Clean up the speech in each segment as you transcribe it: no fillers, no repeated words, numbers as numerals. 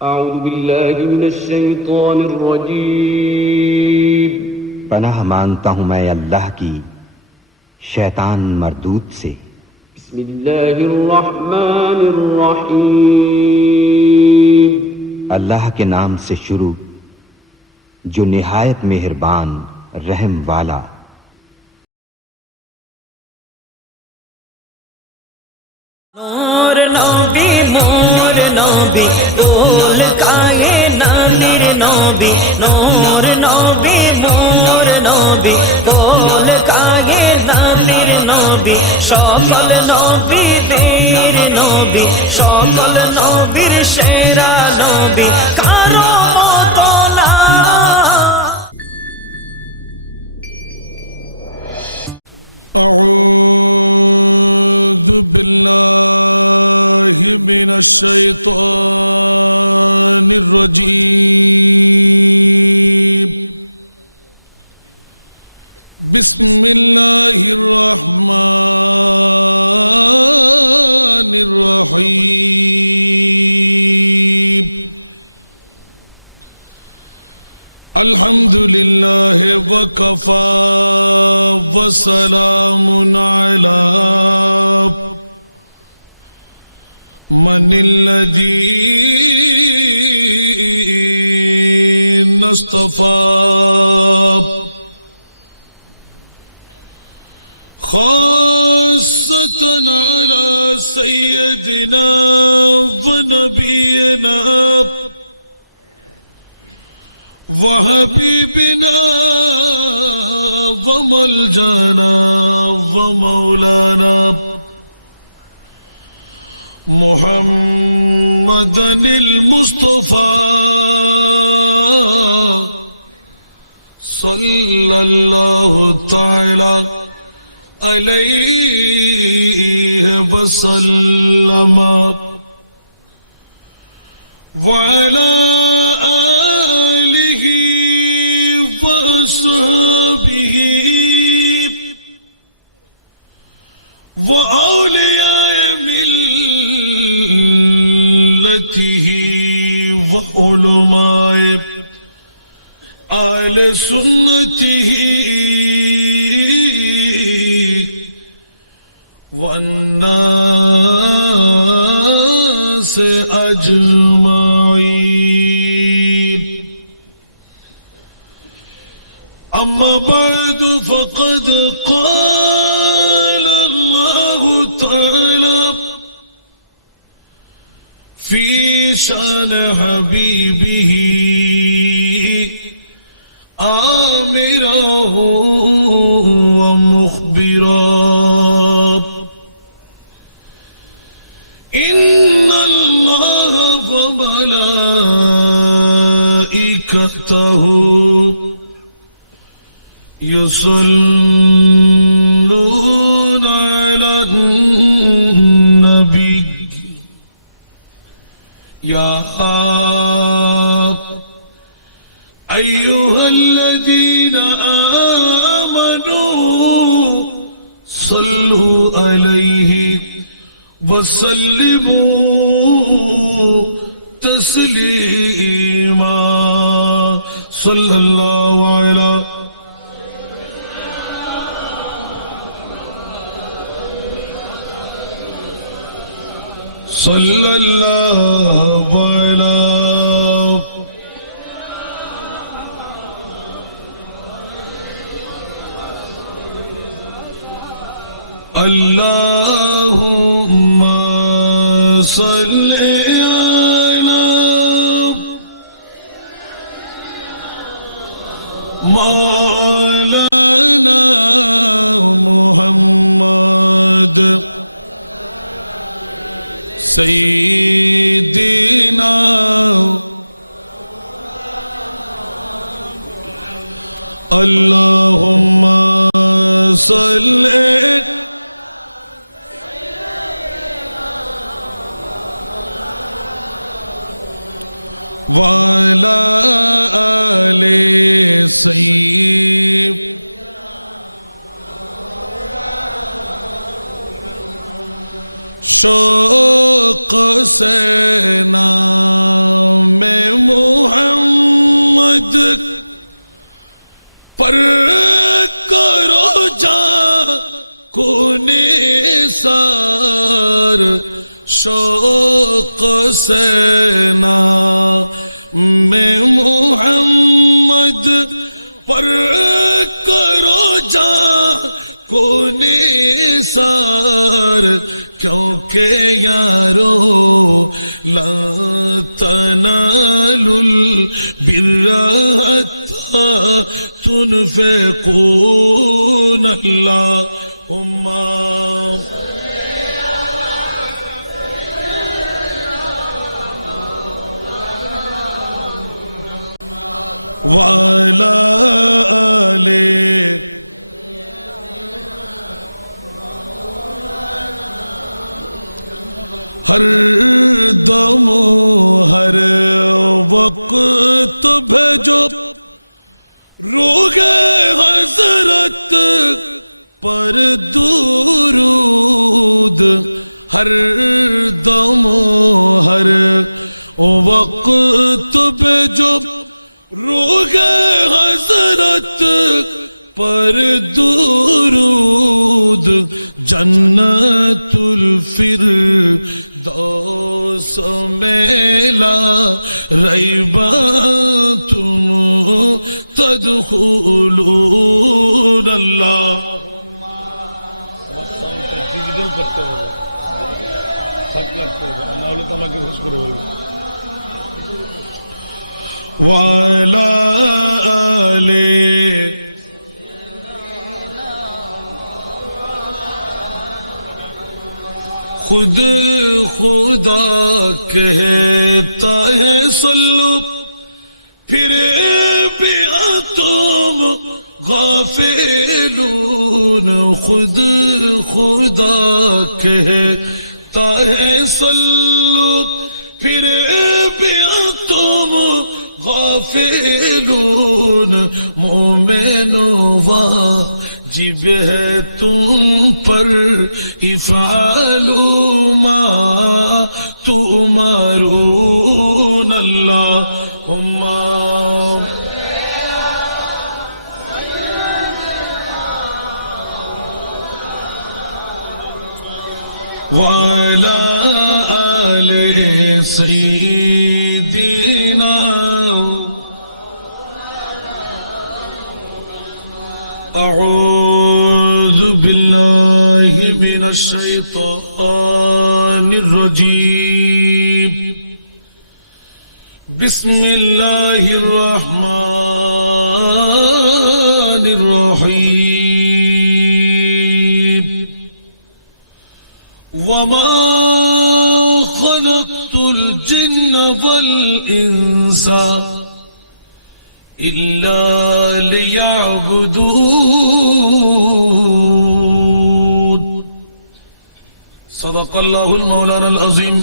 أعوذ بالله من الشيطان الرجيم पनाह मांगता हूँ मैं अल्लाह की शैतान मरदूद से। बिस्मिल्लाहिर्रहमानिर्रहीम अल्लाह के नाम से शुरू जो निहायत मेहरबान रहम वाला। नूर नबी मोर नबी बोल काए नबीर नबी नूर नबी मोर नबी बोल काए नबीर नबी সকল নবীদের নবী সকল নবীর সেরা নবী কারো মতো না। खुद खुदा कहता है सुल्लो फिर भी तुम गाफिलून खुद खुदा कहता है सुल्लो फिर भी तुम गाफिलून मोमिनो वाजिब है तुम पर इफ़ालो मा तुमरून अल्लाहुम्मा वअला आले सय्यिदीना अऊज़ु बिल्लाहि मिनश शैतानिर रजीम बिस्मिल्लाहिर रहमानिर रहीम वमा खलक़तुल जिन्ना वल इंसा इल्ला लियअबुदून सदक़ल्लाहुल मौलाना अज़ीम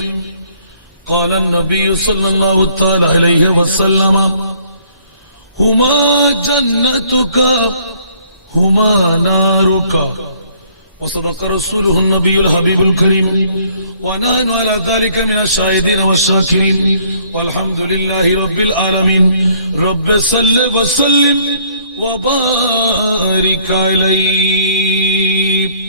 قال النبي صلى الله تعالى عليه وسلم هما جنتك هما نارك وصدق رسوله النبي الحبيب الكريم ونحن على ذلك من الشاهدين والشاكرين والحمد لله رب العالمين رب صل وسلم وبارك عليه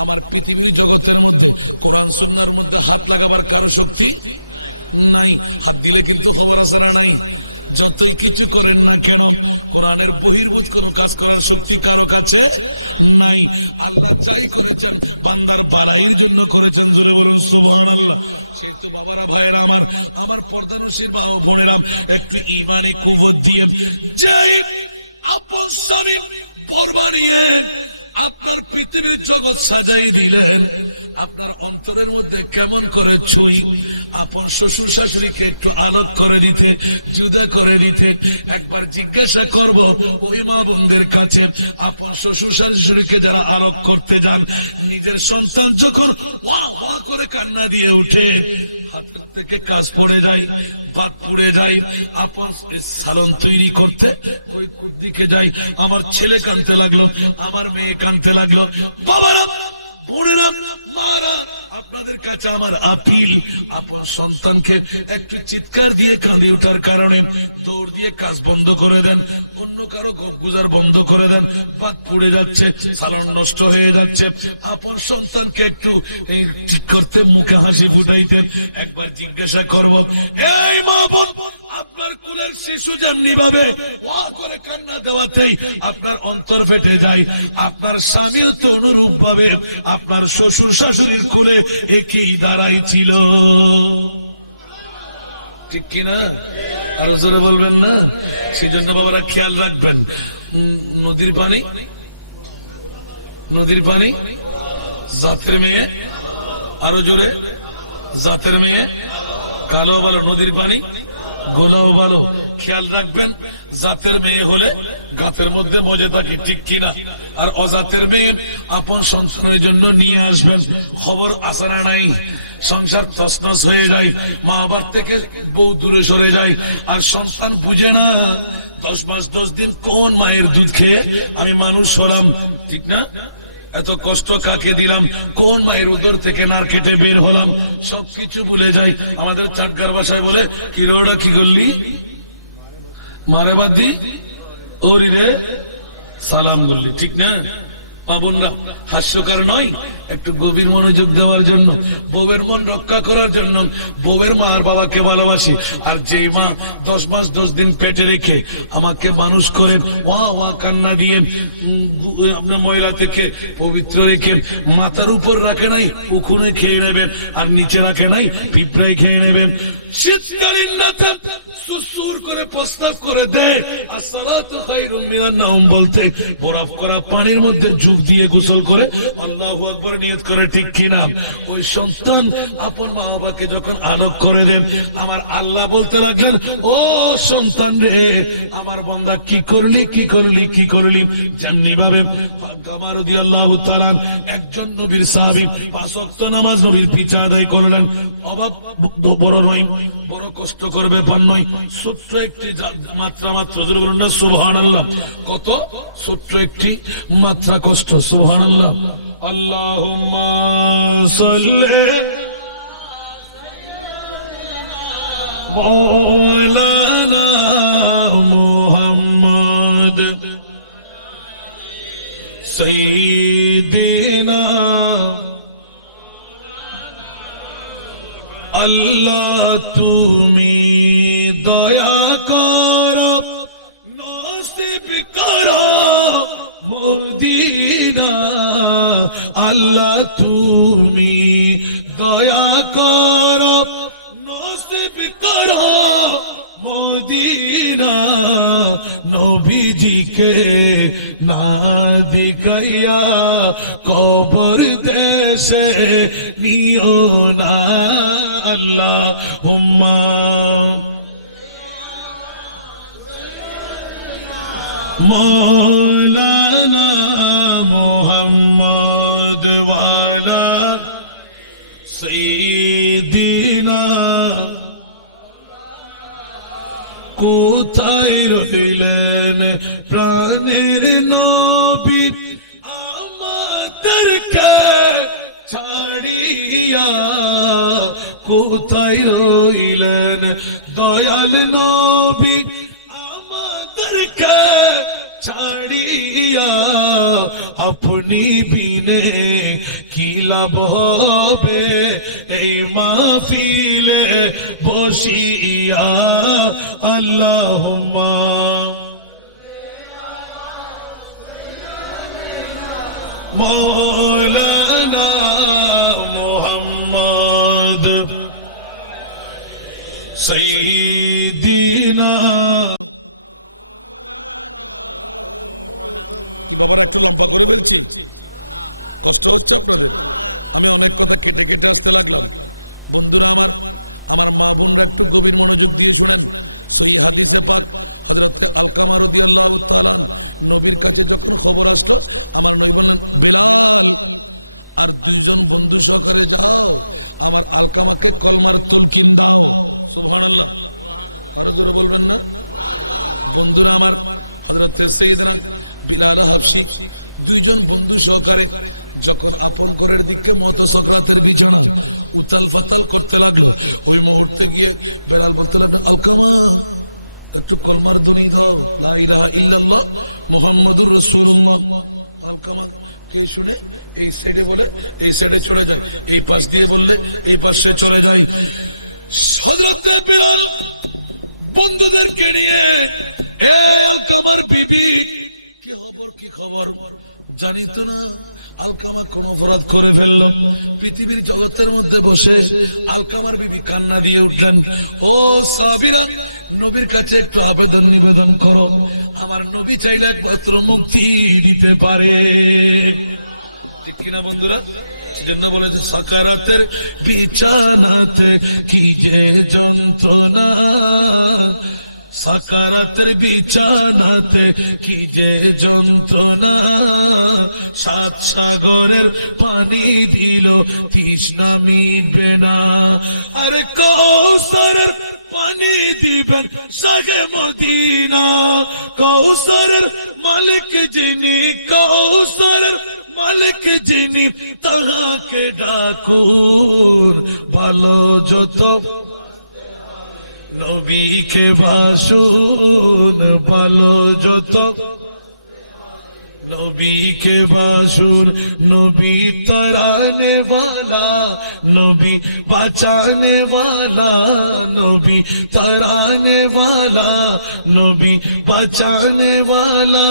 আমার পৃথিবী জগতের মধ্যে কোরআন সুন্নাহ হাত লাগাবার কারো শক্তি নাই। হাত দিলে কিন্তু খবর আছে না নাই? যতই কিছু করেন না কেন কোরআনের বহির্ভূত কোন কাজ করার শক্তি কারো কাছে নাই। আল্লাহ যাই করেছেন বান্দার পাড়াইয়ের জন্য করেছেন। জোরে বলুন সুবহানাল্লাহ। কিন্তু বাবারা ভাইয়েরা আমার পর্দানশীল বাবা বোনেরা একটু ইমানে কুওয়াত দিয়ে যাই আপন স্বামী কোরবানিয়ে আপনার পৃথিবীর জগৎ সাজাই দিলেন। আপনার অন্তরের মধ্যে কেমন করে ছুঁই আপন শ্বশুর শাশুড়িকে একটু আলোক করে দিতে, জুদা করে দিতে। একবার জিজ্ঞাসা করব ওই মা বোনদের কাছে, আপন শ্বশুর শাশুড়িকে যারা আলোক করতে যান, নিজের সন্তান যখন ওয়া ওয়া করে কান্না দিয়ে উঠে, হাতের থেকে কাজ পড়ে যায়, পাত পড়ে যায়, আপন সালন তৈরি করতে ওই দিকে যাই, আমার ছেলে কাঁদতে লাগলো, আমার মেয়ে কাঁদতে লাগলো। বাবারা বোনেরা মারা, আপনাদের কাছে আমার আপিল, আপনার সন্তানকে একটু চিৎকার দিয়ে কাঁদে ওঠার কারণে দৌড় দিয়ে কাজ বন্ধ করে দেন, অন্য কারো গুজার বন্ধ করে দেন, পাত পুড়ে যাচ্ছে, সালন নষ্ট হয়ে যাচ্ছে। আপনার সন্তানকে একটু ঠিক করতে, মুখে হাসি ফুটাইতেন। একবার জিজ্ঞাসা করব, এই মা বোন, আপনার কোলের শিশু যেমনি ভাবে ওয়া করে কান্না দেওয়াতেই আপনার অন্তর ফেটে যায়, আপনার স্বামীর তো অনুরূপ ভাবে আপনার শ্বশুর শাশুড়ির কোলে একই দাঁড়াই ছিল, ঠিক কিনা? আরো জোরে বলবেন না? সেই জন্য বাবারা খেয়াল রাখবেন, নদীর পানি জাতের মেয়ে, আরো জোরে, জাতের মেয়ে কালো ভালো, নদীর পানি গোলাও ভালো। খেয়াল রাখবেন, জাতের মেয়ে হলে গাতের মধ্যে মজে থাকি, ঠিক কিনা? আর অজাতের মেয়ে আপন সন্তানের জন্য নিয়ে আসবেন, খবর আসানা নাই, সংসার তছনছ হয়ে যায়, মা বাবার থেকে বউ দূরে সরে যায়, আর সন্তান বুঝে না 10 মাস 10 দিন কোন মায়ের দুধ খেয়ে আমি মানুষ হলাম, ঠিক না? এত কষ্ট কাকে দিলাম, কোন মায়ের উদর থেকে নার কেটে বের হলাম, সবকিছু ভুলে যাই। আমাদের চাটগার ভাষায় বলে, কি রোডা কি করলি, মারে বাদি ওরি রে সালাম করলি, ঠিক না? পাবনরা হাস্যকর নয়, একটু গভীর মনোযোগ দেওয়ার জন্য, বউয়ের মন রক্ষা করার জন্য, বউয়ের মা আর বাবাকে ভালোবাসি। আর যেই মা 10 মাস 10 দিন পেটে রেখে আমাকে মানুষ করে ওয়া ওয়া কান্না দিয়ে আপনার ময়লা থেকে পবিত্র রেখে মাথার উপর রাখে নাই, উকুনে খেয়ে নেবেন, আর নিচে রাখে নাই, পিঁপড়াই খেয়ে নেবেন। শীতকালীন রাতে সুসুর করে প্রস্তাব করে দেয়, আসসালাতু খায়রুম মিনান নাওম বলতে বরফ করা পানির মধ্যে ডুব দিয়ে গোসল করে আল্লাহু আকবার নিয়ত করে, ঠিক কিনা? ওই সন্তান আপন মা বাবাকে যখন আলোক করে দেন, আমার আল্লাহ বলতে লাগলেন, ও সন্তান রে, আমার বান্দা কি করলি কি করলি কি করলি। যেমনি ভাবে ফাতেমা রাদিয়াল্লাহু তাআলা একজন নবীর সাহাবী 5 ওয়াক্ত নামাজ নবীর পিছে আদায় করলেন, অভাব বড় নয়, বড় কষ্ট করবে পান নয়, ছোট্ট একটি মাত্রা মাত্র, বলুন না সুবহানাল্লাহ, কত ছোট্ট একটি মাত্রা কষ্ট, সুবহানাল্লাহ। আল্লাহুম্মা সাল্লি মাওলানা মুহাম্মদ সাইয়্যিদিনা, আল্লাহ তুমি দয়া করো, নসিব করো মদিনা, আল্লাহ তুমি দয়া করো, নসিব করো মদিনা, নবীজিকে না দিখাইয়া কবর দেশে নিও না, আল্লাহুম্মা মৌলানা মুহাম্মদ ওয়ালা সাইয়্যিদিনা। কোথায় রইলেন প্রাণের নবী আমাদেরকে ছাড়িয়া, কোথায় রইলেন দয়াল নবী আমাদেরকে ছাড়িয়া আপনি বিনে কি লাভ হবে এই মাহফিলে বসিয়া আল্লাহুম্মা মৌলানা মুহাম্মদ সাইয়্যিদিনা দুইজন বন্ধু সহকারে যখন আপন করে দিকে মতো সকালের বিছানা উত্তাল ফাতাল করতে লাগলো, ওই মুহূর্তে গিয়ে বেড়াল বলতে লাগলো, আলকামা একটু কলমার তুমি দাও, লা ইলাহা ইল্লাল্লাহ মুহাম্মাদুর রাসূলুল্লাহ। আলকামা কে শুনে এই সাইডে বলে এই সাইডে চলে যায়, এই পাশ দিয়ে বললে এই পাশে চলে যায়। হযরতে বেলাল বন্ধুদেরকে নিয়ে আলকামার বিবি কি খবর জানি তো না, আলকামা কোন অপরাধ করে ফেলল। পৃথিবীর জগতের মধ্যে বসে আলকামার বিবি কান্না দিয়ে উঠলেন, ও সাহাবীরা নবীর কাছে একটু আবেদন নিবেদন করো, আমার নবী চাইলে একমাত্র মুক্তি দিতে পারে। ঠিক কিনা বন্ধুরা? সেজন্য বলেছে সাকারাতের বিছানাতে কি যে যন্ত্রণা, সাকারাতের বিছানাতে কি যে যন্ত্রণা, সাত সাগরের পানি দিল তৃষ্ণা মিটবে না। আরে কৌসারের পানি দিবেন শাহে মদিনা, কৌসারের মালিক যিনি, কৌসারের মালিক যিনি, তাহাকে ডাকুন ভালো যত নবীকে বাসুন, ভালো যত নবীকে বাসুন। নবী তরানে वाला, নবী বাঁচানে वाला, নবী তরানে वाला, নবী বাঁচানে वाला।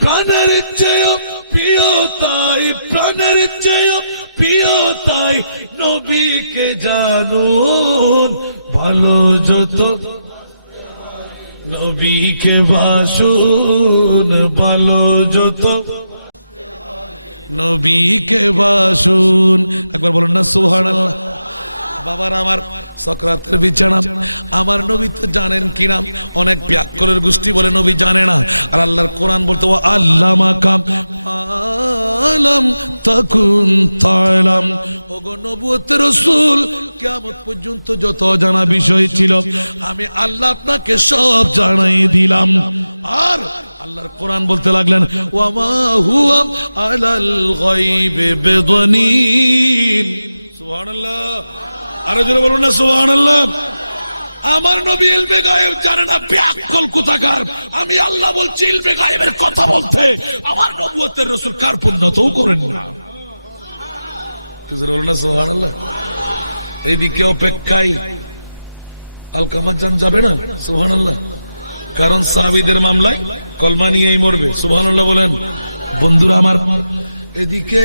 প্রাণের চেয়ে প্রিয় তাই, প্রাণের চেয়ে প্রিয় তাই নবীকে জানুন ভালো যত নবীকে বাসুন, ভালো যত। এদিকে অপেক্ষায় আলকামা চান যাবে না, সুবহানাল্লাহ, কারণ সাহাবীদের মামলায় কলমা নিয়েই মরবে। সুবহানাল্লাহ বলেন। বন্ধু আমার, এদিকে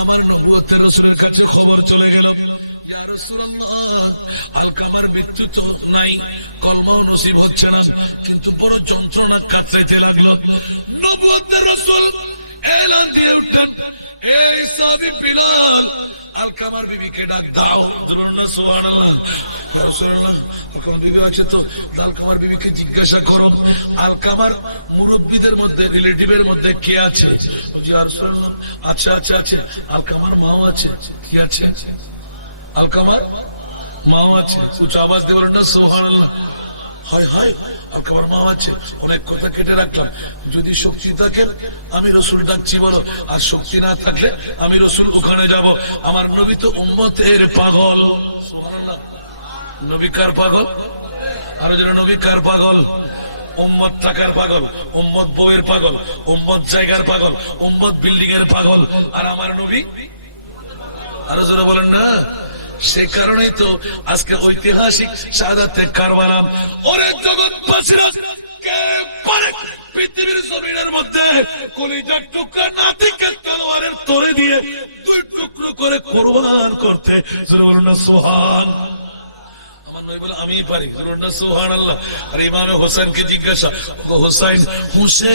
আমার নবুয়তের রাসূলের কাছে খবর চলে গেল, ইয়া রাসূলুল্লাহ আলকামার মৃত্যু তো নাই, কলমাও নসিব হচ্ছে না, কিন্তু বড় যন্ত্রণা কাটাইতে লাগলো। নবুয়তের রাসূল এলান দিয়ে উঠলেন, এই সাহাবী বিলাল আলকামার বিবিকে ডাক দাও। সুবহানাল্লাহ। আলকামার বিবি আছে তো, আলকামার বিবিকে জিজ্ঞাসা করো আলকামার মুরব্বীদের মধ্যে, রিলেটিভের মধ্যে কে আছে? আচ্ছা আচ্ছা আছে, আলকামার মাও আছে। কি আছে? আলকামার মাও আছে। উচ্চ আওয়াজ দিয়ে বলেন না সুবহানাল্লাহ। হয় হয়, আলকামার মা আছে। অনেক কথা কেটে রাখলাম, যদি শক্তি থাকে আমি রসুল ডাকছি বলো, আর শক্তি না থাকলে আমি রসুল ওখানে যাব। আমার নবী তো উম্মতের পাগল। সুবহানাল্লাহ। নবী কার পাগল? আরো যারা নবী কার পাগল? উম্মত টাকার পাগল, উম্মত বউয়ের পাগল, উম্মত জায়গার পাগল, উম্মত বিল্ডিং এর পাগল, আর আমার নবী আরো জোরে বলেন না। সে কারণেই তো আজকে ঐতিহাসিক শাহাদাতে কারবালা। ওরে জগৎবাসীরা, কে পারে পৃথিবীর জমিনের মধ্যে কলিজার টুকরা নাতিকে তলোয়ারের তরে দিয়ে 2 টুকরো করে কোরবান করতে? জোরে বলুন না সুবহান। আমি পারি, সুবহানাল্লাহ। আর ইমামে হোসেনকে জিজ্ঞাসা, হোসেন হুসে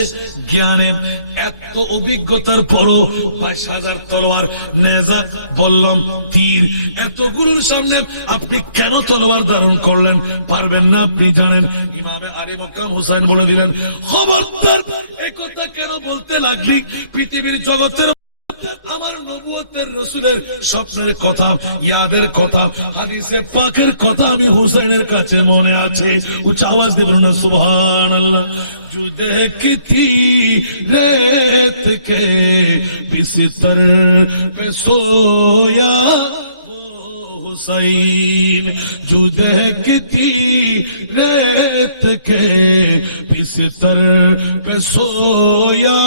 জ্ঞানে এত অভিজ্ঞতার পরও 22,000 তলোয়ার, নেজা বললাম তীর, এতগুলোর সামনে আপনি কেন তলোয়ার ধারণ করলেন? পারবেন না আপনি জানেন। ইমামে আলী মক্কাম হোসেন বলে দিলেন, খবরদার একথা কেন বলতে লাগলি? পৃথিবীর জগতের আমার নবুয়তের রাসূলের স্বপ্নের কথা, ইয়াদের কথা, হাদিসে পাকের কথা আমি হুসাইনের কাছে মনে আছে। উচ্চ আওয়াজ দেবেন না সুবহানাল্লাহ। जो देखती रेत के बिस्तर पे सोया हुसैन, जो देखती रेत के बिस्तर पे सोया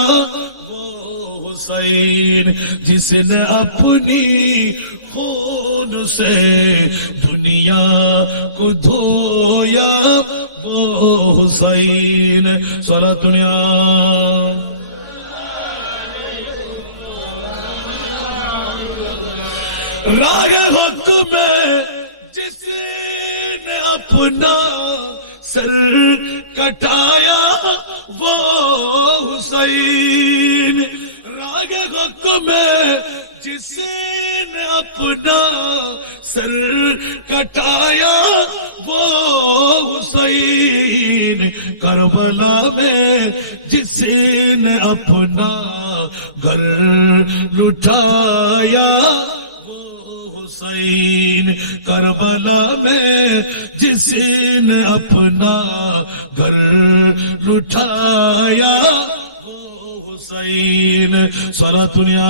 हुसैन, जिसने अपनी खून से दुनिया को धोया वो हुसैन। सारा दुनिया रागे वक्त में जिसने अपना सर कटाया वो हुसैन, रागे वक्त में जिसने अपना सर कटाया वो हुसैन, करबला में जिसने अपना घर लुटाया वो हुसैन, करबला में जिसने अपना घर लुटाया वो हुसैन। सारा दुनिया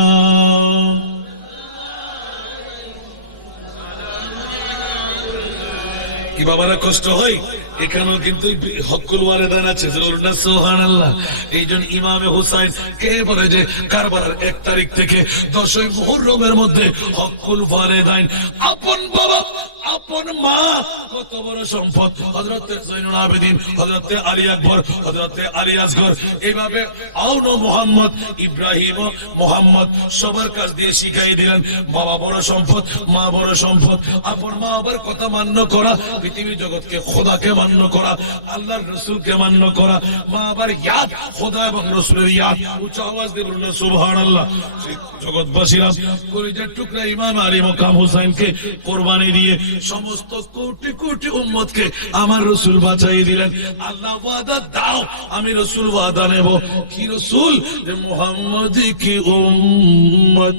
কি বাবারা কষ্ট হয়? এখানেও কিন্তু হকুল ওয়ারেদান আছে, সুবহানাল্লাহ। এই জন্য ইমামে হুসাইন কে বলে যে কারবালার 1 তারিখ থেকে 10ই মুহররমের মধ্যে হকুল ওয়ারেদাইন, আপন বাবা আপন মা কত বড় সম্পদ। হযরত জয়নুল আবেদিন, হযরত আলী আকবর, হযরত আলী আসগর, এইভাবে আউনো মুহাম্মদ, ইব্রাহিম, মুহাম্মদ সবার কাছ দিয়ে শিখাই দিলেন বাবা বড় সম্পদ, মা বড় সম্পদ। আপন মা বাবার কথা মান্য করা, পৃথিবী জগৎকে খোদাকে মান্য করা, আল্লাহর রাসূলকে মান্য করা, মা বাবার ইয়াদ, খোদা এবং রাসূলের ইয়াদ। উচ্চ আওয়াজ দিয়ে বলুন সুবহানাল্লাহ। জগৎবাসীরা, কলিজার টুকরা ইমাম আলী মকাম হুসাইনকে কোরবানি দিয়ে সমস্ত কোটি কোটি উম্মতকে আমার রাসূল বাঁচাই দিলেন। আল্লাহ ওয়াদা দাও, আমি রাসূল ওয়াদা নেব। কি রাসূল? যে মুহাম্মদ কি উম্মত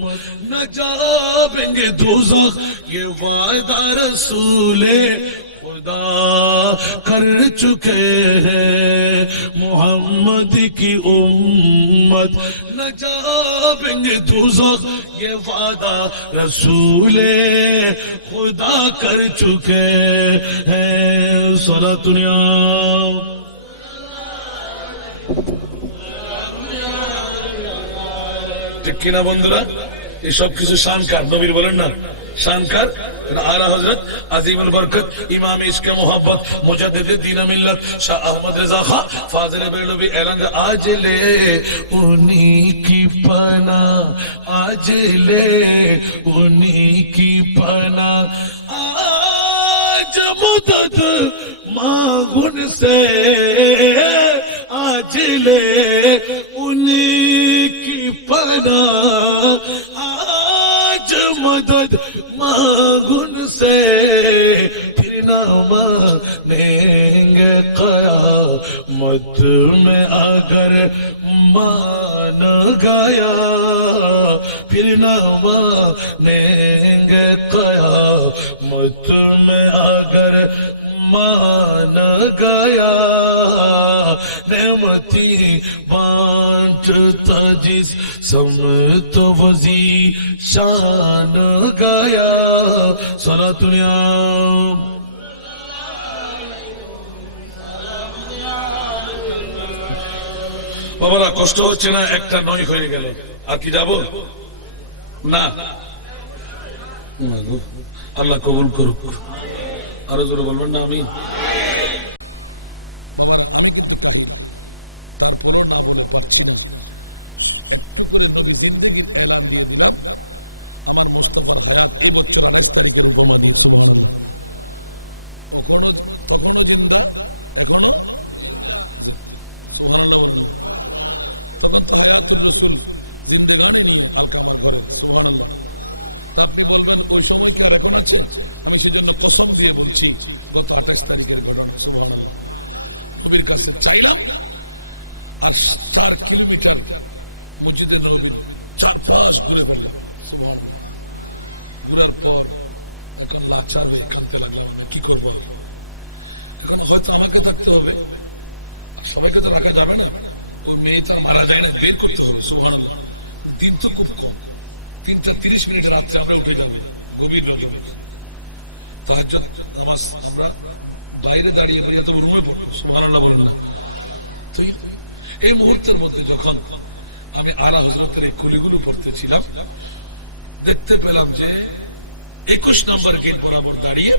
না যাবেंगे दोज़ख, ये वादा रसूले खुदा कर चुके हैं। मोहम्मद की उम्मत न जाएंगे दोज़ख, ये वादा रसूले खुदा कर चुके हैं। सारा दुनिया ঠিক কিনা বন্ধুরা? এই সব কিছু শানকার নবীর, বলেন না শানকার। आला हजरत अजीमुल बरकत इमाम इश्क़ मोहब्बत मुजद्दिद दीन मिल्लत शाह अहमद रज़ा खां फाज़िल बेलवी एलंग, आज ले उन्हीं की पना, आज ले उन्हीं की पना, आज मदद मांगुन से, आज ले उन्हीं की पना, आज मदद मांगुन से, फिर ना मानेंगे क़यामत में अगर मान गया, फिर ना मानेंगे क़यामत में अगर मान गया। नेमती बांटता जिस समत वजी शान गया। सारा दुनिया বাবারা কষ্ট হচ্ছে না? একটা নয় হয়ে গেল, আর কি যাব না? আল্লাহ কবুল করুক। আরো জোরে বলবেন না আমি? সবাইকে তো রাখা যাবে না, ওর মেয়ে তো মারা যায় না, বের করতে হবে। দিন তো খুব কম, 3:30 রাত্রে আমরা উঠে যাবো গভীর নদী, তাহলে নামাজ আমরা বাইরে দাঁড়িয়ে দাঁড়িয়ে তো রুমে সুবহানাল্লাহ বললাম। তো এই মুহূর্তের মধ্যে যখন আমি আরা হযরতের এই কুলিগুলো পড়তেছিলাম, দেখতে পেলাম যে 21 নম্বর গেট বরাবর দাঁড়িয়ে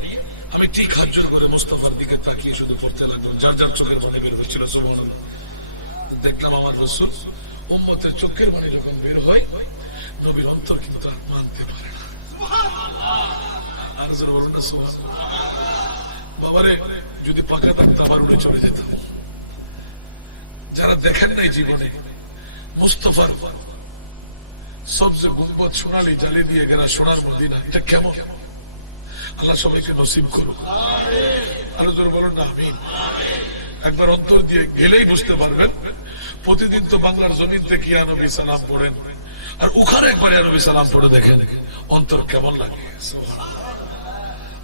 আমি ঠিক হাত জোড় করে মুস্তাফার দিকে তাকিয়ে শুধু পড়তে লাগলাম, যার যার চোখের পানি বের হচ্ছিল। দেখলাম আমার রাসূল উম্মতের চোখের পানি যখন বের হয়, নবীর অন্তর কিন্তু আর মানতে পারে না। আর যারা বলুন না সুবহানাল্লাহ। বাবারে, যদি পাকা থাকতো আমার উড়ে চলে যেতাম। যারা দেখেন নাই জীবনে মুস্তাফার সবচেয়ে গুম্বদ সোনালি জালি দিয়ে গেলা সোনার মদিনা, এটা কেমন? আল্লাহ সবাইকে নসিব করুন। আরো জোরে বলুন না আমিন। একবার অন্তর দিয়ে গেলেই বুঝতে পারবেন। প্রতিদিন তো বাংলার জমিন থেকে ইয়া নবী সালাম পড়েন, আর ওখানে একবার ইয়া নবী সালাম পড়ে দেখেন অন্তর কেমন লাগে।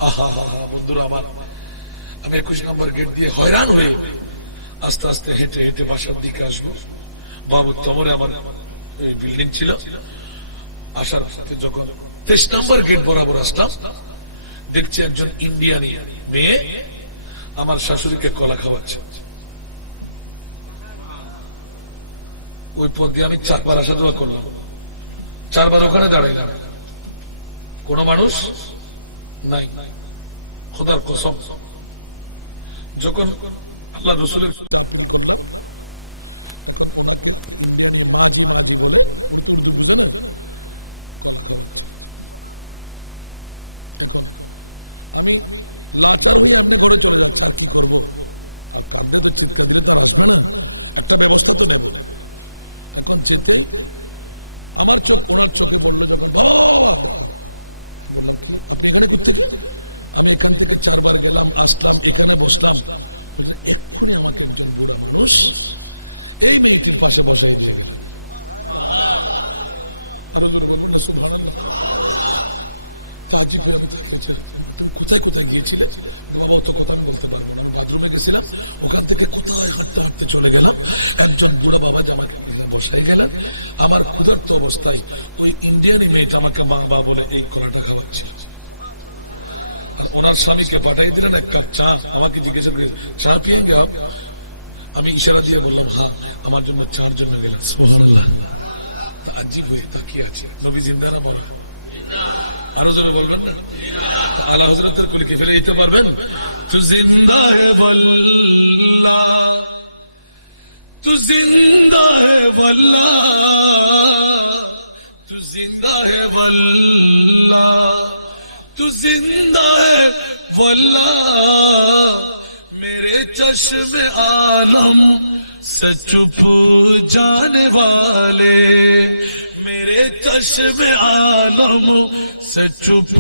আহা বন্ধুরা আমার, আমি 21 নম্বর গেট দিয়ে হয়রান হয়ে আস্তে আস্তে হেঁটে হেঁটে বাসার দিকে আসবো। মাহমুদ তমরে আমার বিল্ডিং ছিল। আসার সাথে যখন 23 নম্বর গেট বরাবর আসলাম, দেখছি একজন ইন্ডিয়ানি মেয়ে আমার শাশুড়িকে কলা খাওয়াচ্ছে। ওই পথ দিয়ে আমি 4 বার আসা যাওয়া করলাম, 4 বার ওখানে দাঁড়াই, কোন মানুষ নাই। খোদার কসম, যখন আল্লাহ রাসূলের আমি এখান থেকে 4 বার আসতাম, এখানে বসতাম, এই মেয়েটির কাছে বসে কোথায় কোথায় গিয়েছিলেন বলতে বলতে পারবো না। বাথরুমে গেছিলাম, ওখান থেকে কোথাও হাঁটতে হাঁটতে চলে গেলাম, একজন বুড়া বাবাকে আমার বসতে গেলেন। আমার অদত্ত অবস্থায় ওই ইন্ডিয়ানি মেয়েটা আমাকে মা মা বলে এই কলাটা খাওয়াচ্ছিল। ওনার স্বামীকে পাঠাই দিলেন 1 কাপ চা, আমাকে জিজ্ঞাসা করে চা পেয়ে গেল। আমি ইশারা দিয়ে বললাম হ্যাঁ, আমার জন্য 4 জন্য গেলাম। সুবহানাল্লাহ, তাজ্জুব হয়ে তাকিয়ে আছে। নবী জিন্দা না বলা? আরো জনে বলবেন না? আল্লাহ হযরতের কুলিকে ফেলে দিতে পারবেন? তু জিন্দা হে বল্লাহ, তু জিন্দা হে বল্লাহ, তু জিন্দা হে বল্লাহ, तू जिंदा है वल्लाह, मेरे चश्मे आलम से चुप जाने वाले, मेरे चश्मे आलम से चुप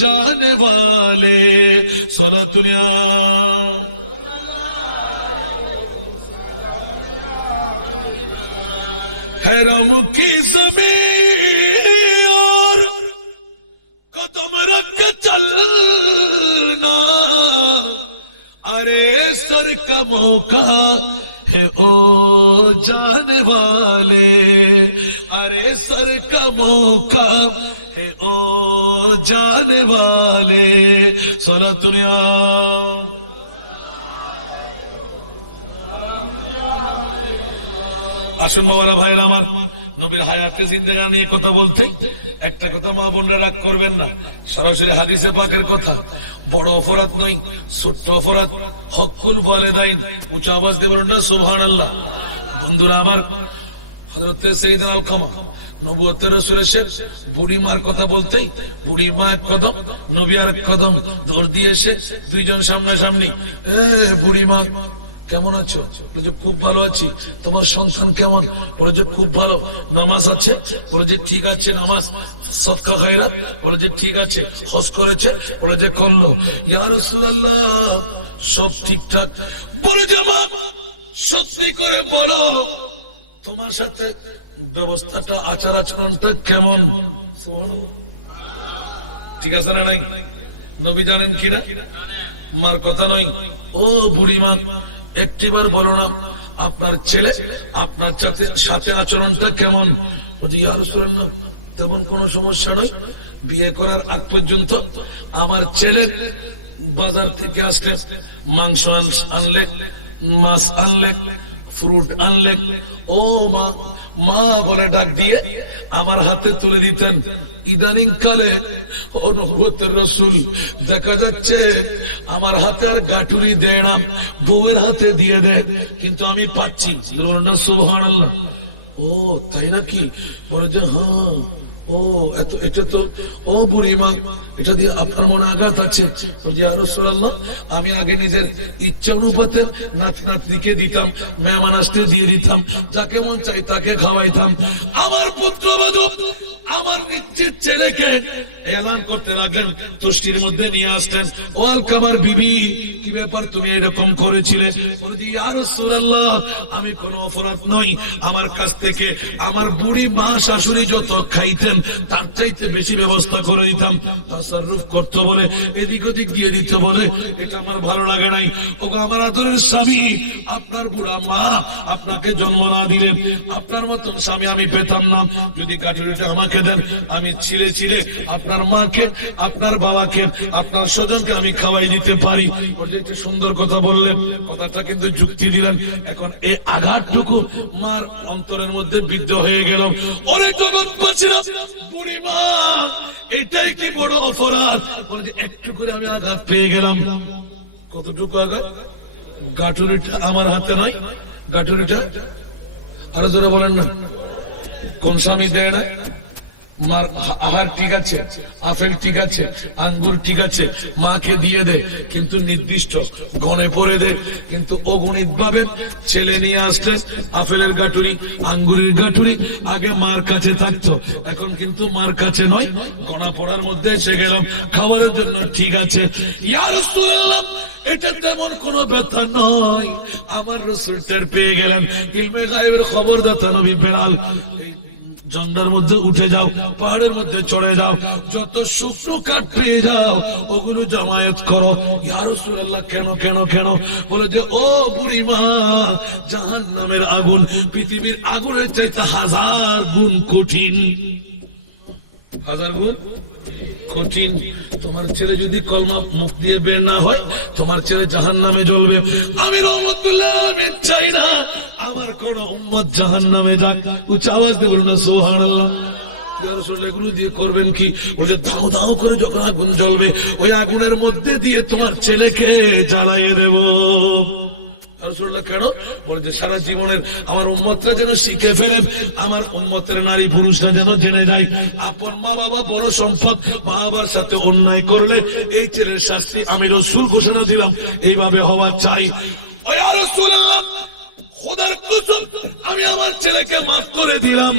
जाने वाले। सोना दुनिया हैराम की ज़मीन और कदम रख के चलना, अरे सर का मौका है ओ जाने वाले, अरे सर का मौका है ओ जाने वाले। सारा दुनिया আসুন বাবারা ভাইরা আমার, নবীর হায়াতে জিন্দেগানি নিয়ে কথা বলতে একটা কথা মা বোনরা রাগ করবেন না, সরাসরি হাদিসে পাকের কথা। বড় অপরাধ নয়, ছোট্ট অপরাধ, হকুল ওয়ালিদাইন, উঁচু আওয়াজ দিয়ে বলুন না সুবহানাল্লাহ। বন্ধুরা আমার, হযরত সাইয়েদনা আলকামা নবুয়তের রাসূলের শেষ বুড়ি মার কথা বলতেই, বুড়ি মা এক কদম, নবী আর এক কদম দৌড় দিয়ে এসে দুইজন সামনাসামনি। বুড়ি মা কেমন আছো? বলে যে খুব ভালো আছি। তোমার সন্তান কেমন? বলে যে খুব ভালো। নামাজ আছে? বলে যে ঠিক আছে নামাজ। সদকা খায়রাত? বলে যে ঠিক আছে। হজ করেছে? বলে যে করলো। ইয়া রাসূলুল্লাহ সব ঠিকঠাক। বলে যে মা সত্যি করে বলো তোমার সাথে ব্যবস্থাটা, আচার আচরণটা কেমন? ঠিক আছে না নাই? নবী জানেন কিনা? মার কথা নয়। ও বুড়ি মা, একটিবার বলো না আপনার ছেলে আপনার সাথে আচরণটা কেমন? বলছি ইয়া রাসূলুল্লাহ তেমন কোনো সমস্যা নয়। বিয়ে করার আগ পর্যন্ত আমার ছেলে বাজার থেকে আসলে মাংস আনলে, মাছ আনলে, ফ্রুট আনলে, ও মা মা বলে ডাক দিয়ে আমার হাতে তুলে দিতেন। ইদানিং কালে ও নবুয়তের রাসূল দেখা যাচ্ছে আমার হাতে আর গাঁটুরি দেয় না, বউয়ের হাতে দিয়ে দেয়, কিন্তু আমি পাচ্ছি। সুবহানাল্লাহ। ও তাই নাকি? বলে যে হ্যাঁ। ও এত এটা তো, ও বুড়িমা এটা দিয়ে আপনার মনে আঘাত আছে। ইয়া রাসূলুল্লাহ আমি আগে নিজের ইচ্ছা অনুপাতে নাত নাতনিকে দিতাম, মেহমান আসতে দিয়ে দিতাম, যাকে মন চাই তাকে খাওয়াইতাম। আমার পুত্রবধূ আমার নিজের ছেলেকে এলান করতে লাগলেন, তুষ্টির মধ্যে নিয়ে আসতেন। ও আলকামার বিবি কি ব্যাপার তুমি এরকম করেছিলে? বলে ইয়া রাসূলুল্লাহ আমি কোনো অপরাধ নই, আমার কাছ থেকে আমার বুড়ি মা শাশুড়ি যত খাইতেন তার চাইতে বেশি ব্যবস্থা করে দিতাম, তাসাররুফ করতে বলে, এদিক ওদিক দিয়ে দিতে বলে, এটা আমার ভালো লাগে নাই। ওগো আমার আদরের স্বামী, আপনার বুড়া মা আপনাকে জন্ম না দিলেন, আপনার মতন স্বামী আমি পেতাম না। যদি কাঠুরিটা আমাকে দেন আমি ছিঁড়ে ছিঁড়ে আপনার মাকে, আপনার বাবাকে, আপনার স্বজনকে আমি খাওয়াই দিতে পারি। একটু সুন্দর কথা বললেন, কথাটা কিন্তু যুক্তি দিলেন। এখন এই আঘাতটুকু মার অন্তরের মধ্যে বিদ্ধ হয়ে গেল। ওরে জগৎ বাঁচিরা বুড়ি মা এটাই কি বড় অপরাধ? বলে যে একটু করে আমি আঘাত পেয়ে গেলাম। কতটুকু আঘাত? গাঁটুরিটা আমার হাতে নয়, গাঁটুরিটা আরো জোরে বলেন না। কোন স্বামী দেয় না? মার আহার ঠিক আছে, আপেল ঠিক আছে, আঙ্গুর ঠিক আছে, মাকে দিয়ে দে, কিন্তু নির্দিষ্ট গণে পড়ে দে। কিন্তু অগণিত ভাবে ছেলে নিয়ে আসলে আপেলের গাঁটুরি, আঙ্গুরের গাঁটুরি আগে মার কাছে থাকতো, এখন কিন্তু মার কাছে নয়, গণা পড়ার মধ্যে এসে গেলাম। খাবারের জন্য ঠিক আছে। ইয়া রাসূলুল্লাহ এটা তেমন কোন ব্যথা নয়। আমার রাসূল টের পেয়ে গেলেন, ইলমে গায়েবের খবরদাতা নবী বেলাল, জঙ্গলের মধ্যে উঠে যাও, পাহাড়ের মধ্যে চড়ে যাও, যত শুকনো কাঠ পেয়ে যাও ওগুলো জমায়েত করো। ইয়া রাসূলুল্লাহ কেন কেন কেন? বলে যে ও বুড়ি মা জাহান্নামের আগুন পৃথিবীর আগুনের চাইতে 1000 গুণ কঠিন, 1000 গুণ কঠিন। তোমার ছেলে যদি কলমা মুখ দিয়ে বের না হয় তোমার ছেলে জাহান্নামে জ্বলবে। আমি রহমতুল্লাহ আলামিন চাই না আমার কোন উম্মত জাহান্নামে যাক। উচ্চ আওয়াজ দিয়ে বলুন না সুবহানাল্লাহ। এগুলো দিয়ে করবেন কি? বলে দাও দাও করে যখন আগুন জ্বলবে ওই আগুনের মধ্যে দিয়ে তোমার ছেলেকে জ্বালাইয়ে দেব। কেন? বলে যে সারা জীবনের আমার উম্মতরা যেন শিখে ফেলেন, আমার উম্মতের নারী পুরুষরা যেন জেনে যায় আপন মা বাবা বড় সম্পদ। মা বাবার সাথে অন্যায় করলে এই ছেলের শাস্তি আমি রাসূল ঘোষণা দিলাম এইভাবে হওয়া চাই। ও ইয়া রাসূলুল্লাহ খোদার কসম আমি আমার ছেলেকে মাফ করে দিলাম।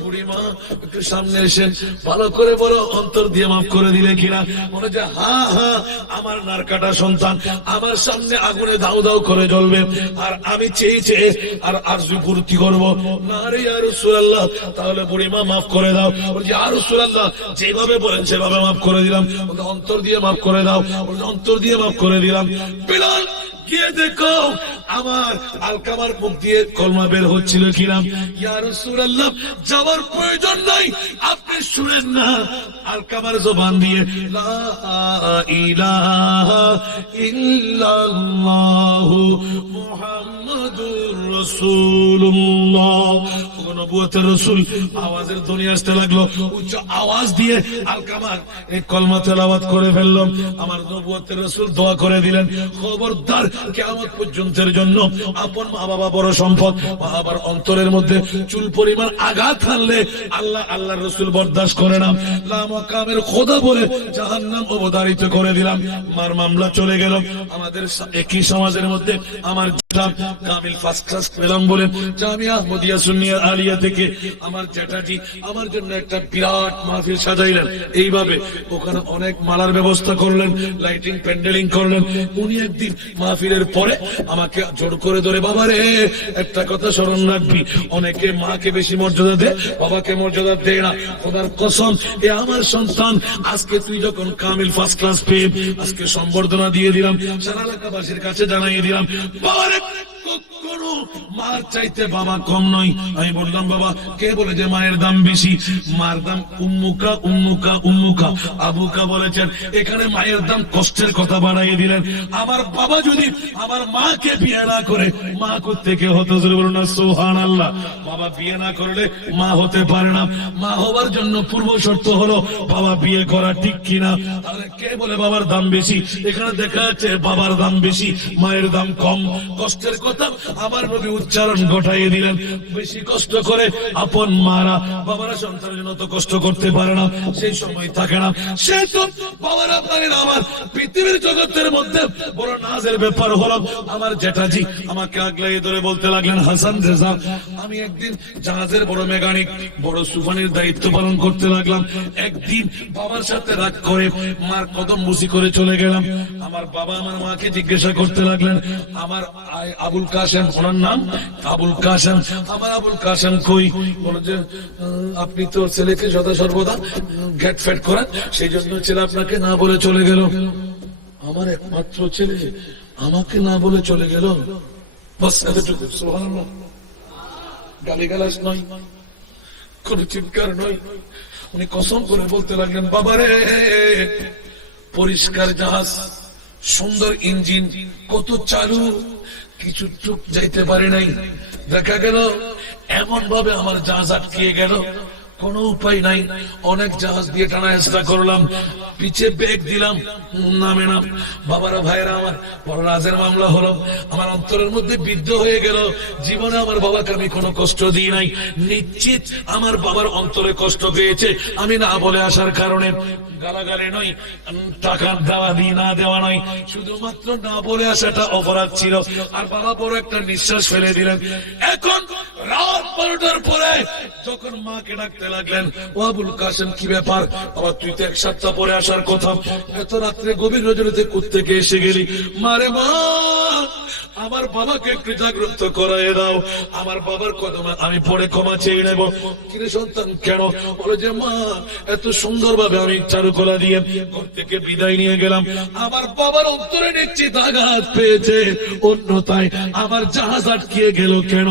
বুড়ি মা একটু সামনে এসে ভালো করে বলো অন্তর দিয়ে মাফ করে দিলে কিনা? বলে যে হ্যাঁ হ্যাঁ আমার নারকাটা সন্তান আমার সামনে আগুনে দাউ দাউ করে জ্বলবে আর আমি চেয়ে চেয়ে আর আরজু পূর্তি করবো না রে ইয়া রাসূলুল্লাহ। তাহলে বুড়ি মা মাফ করে দাও। বলে ইয়া রাসূলুল্লাহ যেভাবে বলেন সেভাবে মাফ করে দিলাম। বলে অন্তর দিয়ে মাফ করে দাও। বলে অন্তর দিয়ে মাফ করে দিলাম। বিলাল গিয়ে দেখো আমার আলকামার মুখ দিয়ে কলমা বের হচ্ছিল কিনা। ইয়া রাসূলুল্লাহ যাওয়ার প্রয়োজন নাই, আপনি শুনেন না আলকামার জবান দিয়ে লা ইলাহা ইল্লাল্লাহু মুহাম্মাদুর রাসূলুল্লাহ। ও নবুয়তের রাসূল আওয়াজের ধ্বনি আসতে লাগলো, উচ্চ আওয়াজ দিয়ে আলকামা এই কলমা তেলাওয়াত করে ফেললাম। আমার নবুয়তের রাসূল দোয়া করে দিলেন, খবরদার কিয়ামত পর্যন্তের জন্য আপন মা বাবা বড় সম্পদ, মা বাবার অন্তরের মধ্যে চুল পরিমাণ আঘাত হানলে আল্লাহর রাসূল বরদাস্ত করে না। লা মাকামের খোদা বলে জাহান্নাম অবধারিত করে দিলাম। মার মামলা চলে গেল। আমাদের একই সমাজের মধ্যে আমার কামিল ফার্স্ট ক্লাস পেলাম বলে জামিয়া আহমদিয়া সুন্নিয়া আলিয়া থেকে আমার জ্যাঠাজি আমার জন্য একটা বিরাট মাহফিল সাজাইলেন। এইভাবে ওখানে অনেক মালার ব্যবস্থা করলেন, লাইটিং প্যান্ডেলিং করলেন। উনি একদিন মাহফিলের পরে আমাকে জোর করে ধরে, বাবা রে একটা কথা স্মরণ রাখবি, অনেকে মাকে বেশি মর্যাদা দেয়, বাবাকে মর্যাদা দেয় না। খোদার কসম, এ আমার সন্তান, আজকে তুই যখন কামিল ফার্স্ট ক্লাস পেয়ে আজকে সম্বর্ধনা দিয়ে দিলাম, সারা এলাকাবাসীর কাছে জানাইয়ে দিলাম, বাবারে কখনো মার চাইতে বাবা কম নয়। আমি বললাম, বাবা কে বলে যে মায়ের দাম বেশি? মার দাম উম্মুকা উম্মুকা উম্মুকা, আবুকা বলেছেন। এখানে মায়ের দাম কষ্টের কথা বাড়াইয়ে দিলেন। আমার বাবা যদি আমার মাকে বিয়ে না করে মা কোত্থেকে হতো? বলুন না সুবহানাল্লাহ। বাবা বিয়ে না করলে মা হতে পারে না। মা হওয়ার জন্য পূর্ব শর্ত হলো বাবা বিয়ে করা, ঠিক কিনা? তাহলে কে বলে বাবার দাম বেশি? এখানে দেখা যাচ্ছে বাবার দাম বেশি, মায়ের দাম কম। কষ্টের কথা আমার নবী উচ্চারণ ঘটাইয়ে দিলেন। বেশি কষ্ট করে আপন মারা, বাবারা সন্তানের জন্য তো কষ্ট করতে পারে না, সেই সময় থাকে না। সে তো বাবারা পারে না। আমার পৃথিবীর জগতের মধ্যে বড় নাজের ব্যাপার হলো, আমার জ্যাঠাজি আমাকে আগলাইয়ে ধরে বলতে লাগলেন, হাসান রেজা, আমি একদিন জাহাজের বড় মেকানিক, বড় সুফানির দায়িত্ব পালন করতে লাগলাম। একদিন বাবার সাথে রাগ করে মার কদম বুঝি করে চলে গেলাম। আমার বাবা আমার মাকে জিজ্ঞাসা করতে লাগলেন, আমার আবুল কাসেম, ওনার নাম আবুল কাসেম, আমার আবুল কাসেম কই? বলে যে আপনি তো ছেলেকে সদা সর্বদা গ্যাট ফ্যাট করেন, সেই জন্য ছেলে আপনাকে না বলে চলে গেল। আমার একমাত্র ছেলে আমাকে না বলে চলে গেল, বাস এতটুকু। সুবহানাল্লাহ। গালিগালাজ নয়, কোন চিৎকার নয়। উনি কসম করে বলতে লাগলেন, বাবারে পরিষ্কার জাহাজ, সুন্দর ইঞ্জিন, কত চালু, কিছু চুপ যাইতে পারে নাই। দেখা গেল এমন ভাবে আমার জাহাজ আটকিয়ে গেল, কোন উপায় নাই। অনেক জাহাজ দিয়ে টানা চেষ্টা করলাম, পিছে ব্রেক দিলাম, নামে না। বাবারা ভাইরা, আমার বড় রাজের মামলা হলো। আমার অন্তরের মধ্যে বিদ্ধ হয়ে গেল, জীবনে আমার বাবাকে আমি কোনো কষ্ট দিই নাই। নিশ্চিত আমার বাবার অন্তরে কষ্ট পেয়েছে আমি না বলে আসার কারণে। গালাগালি নয়, টাকা দেওয়া দিয়ে না দেওয়া নয়, শুধুমাত্র না বলে আসাটা অপরাধ ছিল। আর বাবা বড় একটা নিঃশ্বাস ফেলে দিলেন। এখন রাত 12টার পরে যখন মাকে ডাকতে লাগলেন, ও আবুল কাসেম কি ব্যাপার? বাবা তুই তো 1 সপ্তাহ পরে আসার কথা, এত রাত্রে গভীর রজনীতে কোত্থেকে এসে গেলি? মারে মা, আমার বাবাকে একটু জাগ্রত করায় দাও, আমার বাবার কদমে আমি পরে ক্ষমা চেয়ে নেব। কিরে সন্তান কেন? বলে যে মা, এত সুন্দর ভাবে আমি চারুকলা দিয়ে ঘর থেকে বিদায় নিয়ে গেলাম, আমার বাবার অন্তরে নিশ্চিত আঘাত পেয়েছে, অন্যথায় আমার জাহাজ আটকিয়ে গেল কেন?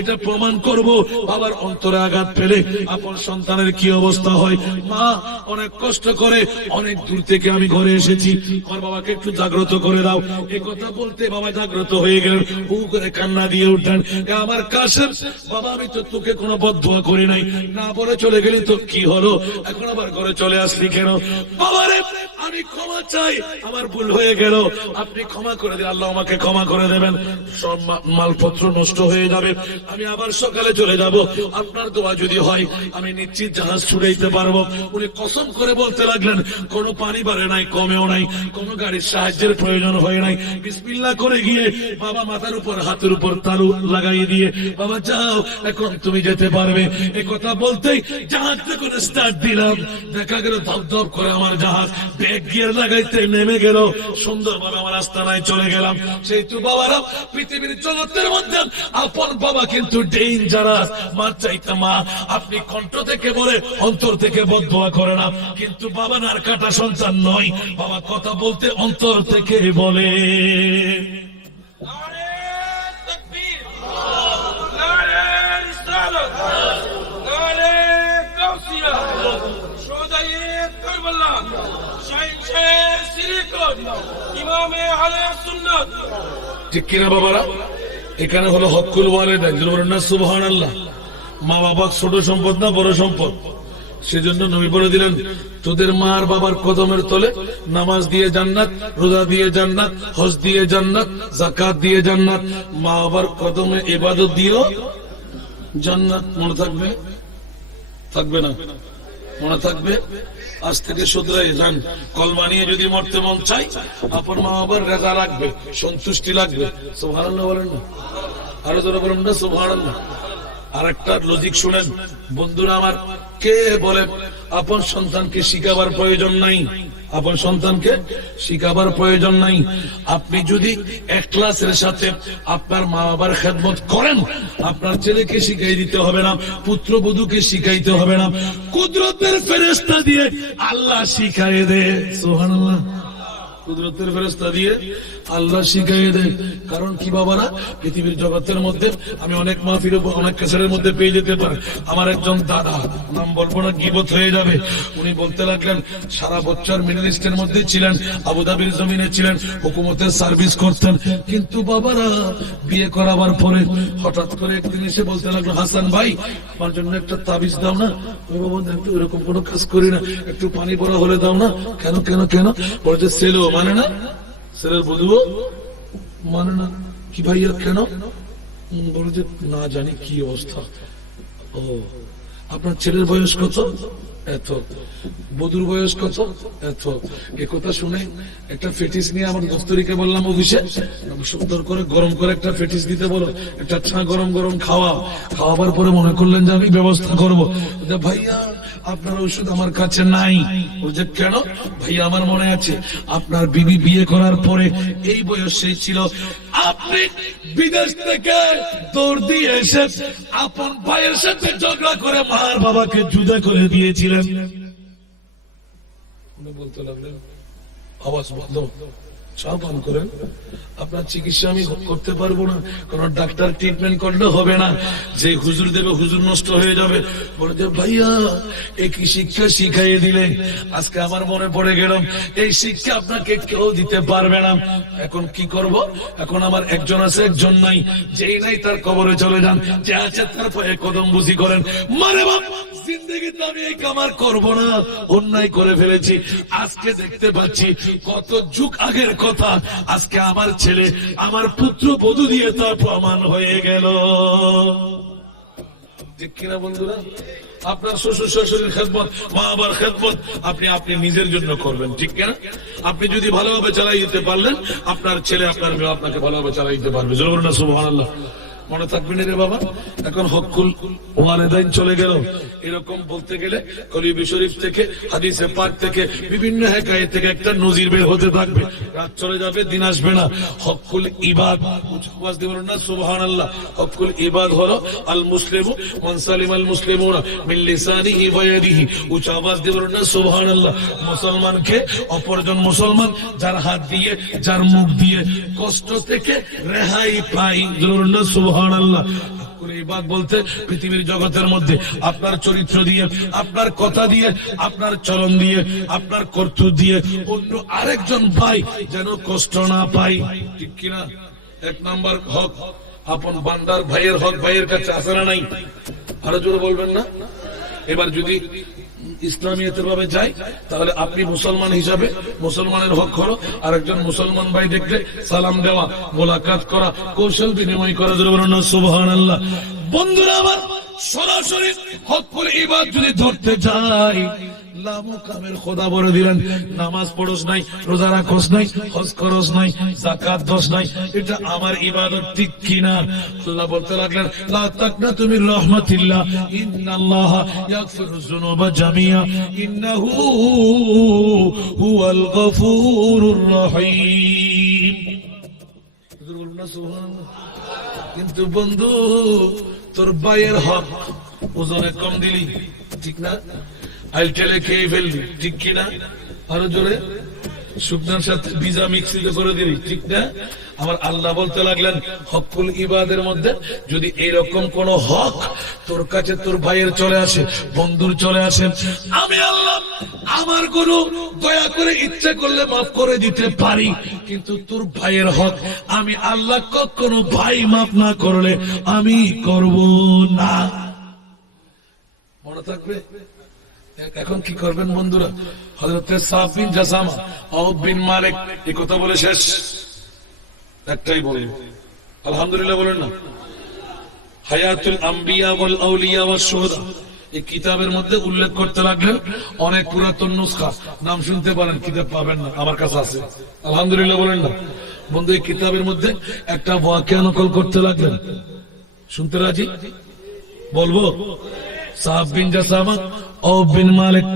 এটা প্রমাণ করব বাবার অন্তরে আঘাত পেলে আপন সন্তানের কি অবস্থা হয়। মা অনেক কষ্ট করে অনেক দূর থেকে আমি ঘরে এসেছি, আমার বাবাকে একটু জাগ্রত করে দাও। এই কথা বলতে বাবা জাগ্রত হয়ে গেলেন, হু করে কান্না দিয়ে উঠলেন, আমার কাসেম বাবা আমি তো তোকে কোনো বদদুয়া করি নাই, না বলে চলে গেলি তো কি হলো? এখন আবার ঘরে চলে আসলি কেন? বাবারে আমি ক্ষমা চাই, আমার ভুল হয়ে গেল, আপনি ক্ষমা করে দেন। আল্লাহ আমাকে ক্ষমা করে দেবেন। সব মালপত্র নষ্ট হয়ে যাবে, আমি আবার সকালে চলে যাব, আপনার দোয়া যদি হয় আমি নিশ্চিত জাহাজ ছুড়াইতে পারবো। উনি কসম করে বলতে লাগলেন, কোনো পানি বাড়ে নাই, কমেও নাই, কোনো গাড়ির সাহায্যের প্রয়োজন হয় নাই। বিসমিল্লাহ করে গিয়ে বাবা মাথার উপর হাতের উপর তালু লাগাই দিয়ে, বাবা যাও এখন তুমি যেতে পারবে। এই কথা বলতেই জাহাজ যখন স্টার্ট দিলাম, দেখা গেল ধপ ধপ করে আমার জাহাজ ব্রেক গিয়ার লাগাইতে নেমে গেল, সুন্দরভাবে আমার আস্তানায় চলে গেলাম। সেই তো বাবারা পৃথিবীর জগতের মধ্যে আপন বাবা কিন্তু ডেঞ্জারাস। মার চাইতে মা, আপনি কণ্ঠ থেকে বলে অন্তর থেকে বদদুয়া করে না, কিন্তু বাবা নার কাটা সন্তান নয়, বাবা কথা বলতে অন্তর থেকে বলে। ঠিক কিনা বাবারা? এখানে হলো হকুল ওয়ালিদাইন, বলেন না সুবহানাল্লাহ। মা বাবা ছোট সম্পদ না বড় সম্পদ? সেজন্য নবী বলে দিলেন, তোদের মা আর বাবার কদমের তলে নামাজ দিয়ে জান্নাত, রোজা দিয়ে জান্নাত, হজ দিয়ে জান্নাত, যাকাত দিয়ে জান্নাত। মা বাবার কদমে ইবাদত দিও জান্নাত। মনে থাকবে? থাকবে না? মনে থাকবে? আজ থেকে শুধরাই যান। কলমা নিয়ে যদি মরতে মন চাই, আপন মা বাবার রেজা লাগবে, সন্তুষ্টি লাগবে। সুবহানাল্লাহ বলেন না? আরো জোরে বলেন না সুবহানাল্লাহ? আর একটা লজিক শুনেন বন্ধুরা আমার, কে বলে আপন সন্তানকে শিখাবার প্রয়োজন নাই? আপন সন্তানকে শিখাবার প্রয়োজন নাই। আপনি যদি ইখলাসের সাথে আপনার মা বাবার খেদমত করেন, আপনার ছেলেকে শিখাই দিতে হবে না, পুত্রবধূকে শিখাইতে হবে না, কুদরতের ফেরেশতা দিয়ে আল্লাহ শিখাই দেয়। সুবহানাল্লাহ। কুদরতের ফেরেশতা দিয়ে আল্লাহ শিখাই দেয়। কারণ কি বাবারা, পৃথিবীর জগতের মধ্যে আমি অনেক মাহফিল, অনেক কেসারের মধ্যে পেয়ে যেতে পারি। আমার একজন দাদা, নাম বলবো না, গীবত হয়ে যাবে, উনি বলতে লাগলেন সারা বছর মিডল ইস্টের মধ্যে ছিলেন, আবুধাবির জমিনে ছিলেন, হুকুমতের সার্ভিস করতেন, কিন্তু বাবারা বিয়ে করাবার পরে হঠাৎ করে একদিন এসে বলতে লাগলো, হাসান ভাই আমার জন্য একটা তাবিজ দাও না। ওই বাবা একটু এরকম কোনো কাজ করি না, একটু পানি পড়া হলে দাও না। কেন কেন কেন? বলতে ছেলেও মানে না, ছেলের বুঝবো মানে না। কি ভাইয়া কেন? বলে যে না জানি কি অবস্থা। ও, আপনার ছেলের বয়স কত? এত। বধুর বয়স কত? এত। এ কথা শুনে একটা ফেটিস নিয়ে আমার দোস্তরিকে বললাম অফিসে, সুন্দর করে গরম করে একটা ফেটিস দিতে বলো, একটা ছা গরম গরম খাওয়াবার পরে মনে করলেন যে আমি ব্যবস্থা করবো। ভাইয়া আপনার ওষুধ আমার কাছে নাই। বলছে কেন? ভাইয়া আমার মনে আছে আপনার বিবি বিয়ে করার পরে এই বয়সে ছিল, আপনি বিদেশ থেকে দৌড় দিয়ে এসে আপন ভাইয়ের সাথে ঝগড়া করে মার বাবাকে জুদা করে দিয়েছিলেন। বলতে লাগলেন আওয়াজ বন্ধ, চা পান করেন, আপনার চিকিৎসা আমি করতে পারবো না, কোন ডাক্তার ট্রিটমেন্ট করলে হবে না, যে হুজুর দেবে হুজুর নষ্ট হয়ে যাবে। বলে যে ভাইয়া একই শিক্ষা শিখাইয়ে দিলে, আজকে আমার মনে পড়ে গেল এই শিক্ষা আপনাকে কেউ দিতে পারবে না। এখন কি করব? এখন আমার একজন আছে, একজন নাই, যেই নাই তার কবরে চলে যান, যে আছে তার পায়ে কদম বুঝি করেন। মারে বাপ, জিন্দগিতে আমি এই কামার করবো না, অন্যায় করে ফেলেছি। আজকে দেখতে পাচ্ছি কত যুগ আগের কথা, আজকে আমার ছেলে, আমার পুত্র বধূ দিয়ে তা প্রমাণ হয়ে গেল। ঠিক কিনা বন্ধুরা? আপনার শ্বশুর শাশুড়ির খেদমত, মা বাবার খেদমত আপনি নিজের জন্য করবেন, ঠিক কিনা? আপনি যদি ভালোভাবে চালাই দিতে পারলেন, আপনার ছেলে আপনার মেয়ে আপনাকে ভালোভাবে চালাই দিতে পারবে। জোরে বলুন না সুবহানাল্লাহ। মনে থাকবেন রে বাবা। এখন হকুল ওয়ালিদাইন চলে গেল। এরকম বলতে গেলে কলিবি শরীফ থেকে, হাদিসে পাক থেকে, বিভিন্ন হেকায়েত থেকে একটা নজির বের হতে থাকবে। রাত চলে যাবে, দিন আসবে না। হকুল ইবাদ, আওয়াজ দিয়ে বলুন না সুবহানাল্লাহ। হকুল ইবাদ হলো আল মুসলিমু মান সালিমাল মুসলিমুনা মিন লিসানিহি ওয়া ইয়াদিহি। উচ্চ আওয়াজ দিয়ে বলুন না সুবহানাল্লাহ। মুসলমানকে অপরজন মুসলমান যার হাত দিয়ে, যার মুখ দিয়ে কষ্ট থেকে রেহাই পাই। বলুন না সুবহানাল্লাহ। ইবাদ বলতে পৃথিবীর জগতের মধ্যে আপনার চরিত্র দিয়ে, আপনার কথা দিয়ে, আপনার চলন দিয়ে, আপনার কর্তব্য দিয়ে অন্য আরেকজন ভাই যেন কষ্ট না পাই, ঠিক কিনা? এক নাম্বার হক, আপন বান্দার ভাইয়ের হক ভাইয়ের কাছে আছে না নাই? আরো জোরে বলবেন না? এবার যদি ইসলামিয়তের ভাবে যাই, তাহলে আপনি মুসলমান হিসাবে মুসলমানের হক হলো আরেকজন মুসলমান ভাই দেখলে সালাম দেওয়া, মোলাকাত করা, কৌশল বিনিময় করা। সুবহানাল্লাহ। বন্ধুরা আমার, সরাসরি হকুল ইবাদ যদি ধরতে যাই, লামুকামের খোদা বলে দিলেন, নামাজ পড়স নাই, রোজা রাখস নাই, হজ করস নাই, যাকাত দস নাই, এটা আমার ইবাদত, ঠিক কিনা? আল্লাহ বলতে লাগলেন লা তাকনাতু মির রাহমাতিল্লাহ ইন্নাল্লাহা ইয়াগফিরুয যুনুবা জামিআ ইন্নাহু হুয়াল গফুরুর রহিম। বলুন না সুবহানাল্লাহ। কিন্তু বন্ধু, তোর ভাইয়ের হক ওজনে কম দিলি, ঠিক না? আইটেলে খেয়ে ফেললি, ঠিক কিনা? আরো জোরে। শুকনার সাথে ভিজা মিশ্রিত করে দিবি, ঠিক না? আমার আল্লাহ বলতে লাগলেন হকুল ইবাদের মধ্যে যদি এরকম কোন হক তোর কাছে তোর ভাইয়ের চলে আসে, বন্ধুর চলে আসে, আমি আল্লাহ আমার গুরু দয়া করে ইচ্ছা করলে মাফ করে দিতে পারি, কিন্তু তোর ভাইয়ের হক আমি আল্লাহ কখনো ভাই মাফ না করলে আমি করব না। মনে থাকবে? এখন কি করবেন বন্ধুরা? হযরত সা'দ বিন জাসামা, আওফ বিন মালিক এই কথা বলে শেষ, একটাই বলেন আলহামদুলিল্লাহ বলেন না। হায়াতুল আম্বিয়া ওয়াল আউলিয়া ওয়াশ শুহাদা এই কিতাবের মধ্যে উল্লেখ করতে লাগলেন, অনেক পুরাতন নুসখা, নাম শুনতে পারেন, কিতাব পাবেন না, আমার কাছে আছে, আলহামদুলিল্লাহ বলেন না। বন্ধু এই কিতাবের মধ্যে একটা ওয়াকিয়া নকল করতে লাগলেন, শুনতে রাজি? বলবো? সা'দ বিন জাসামা, আওফ বিন মালিক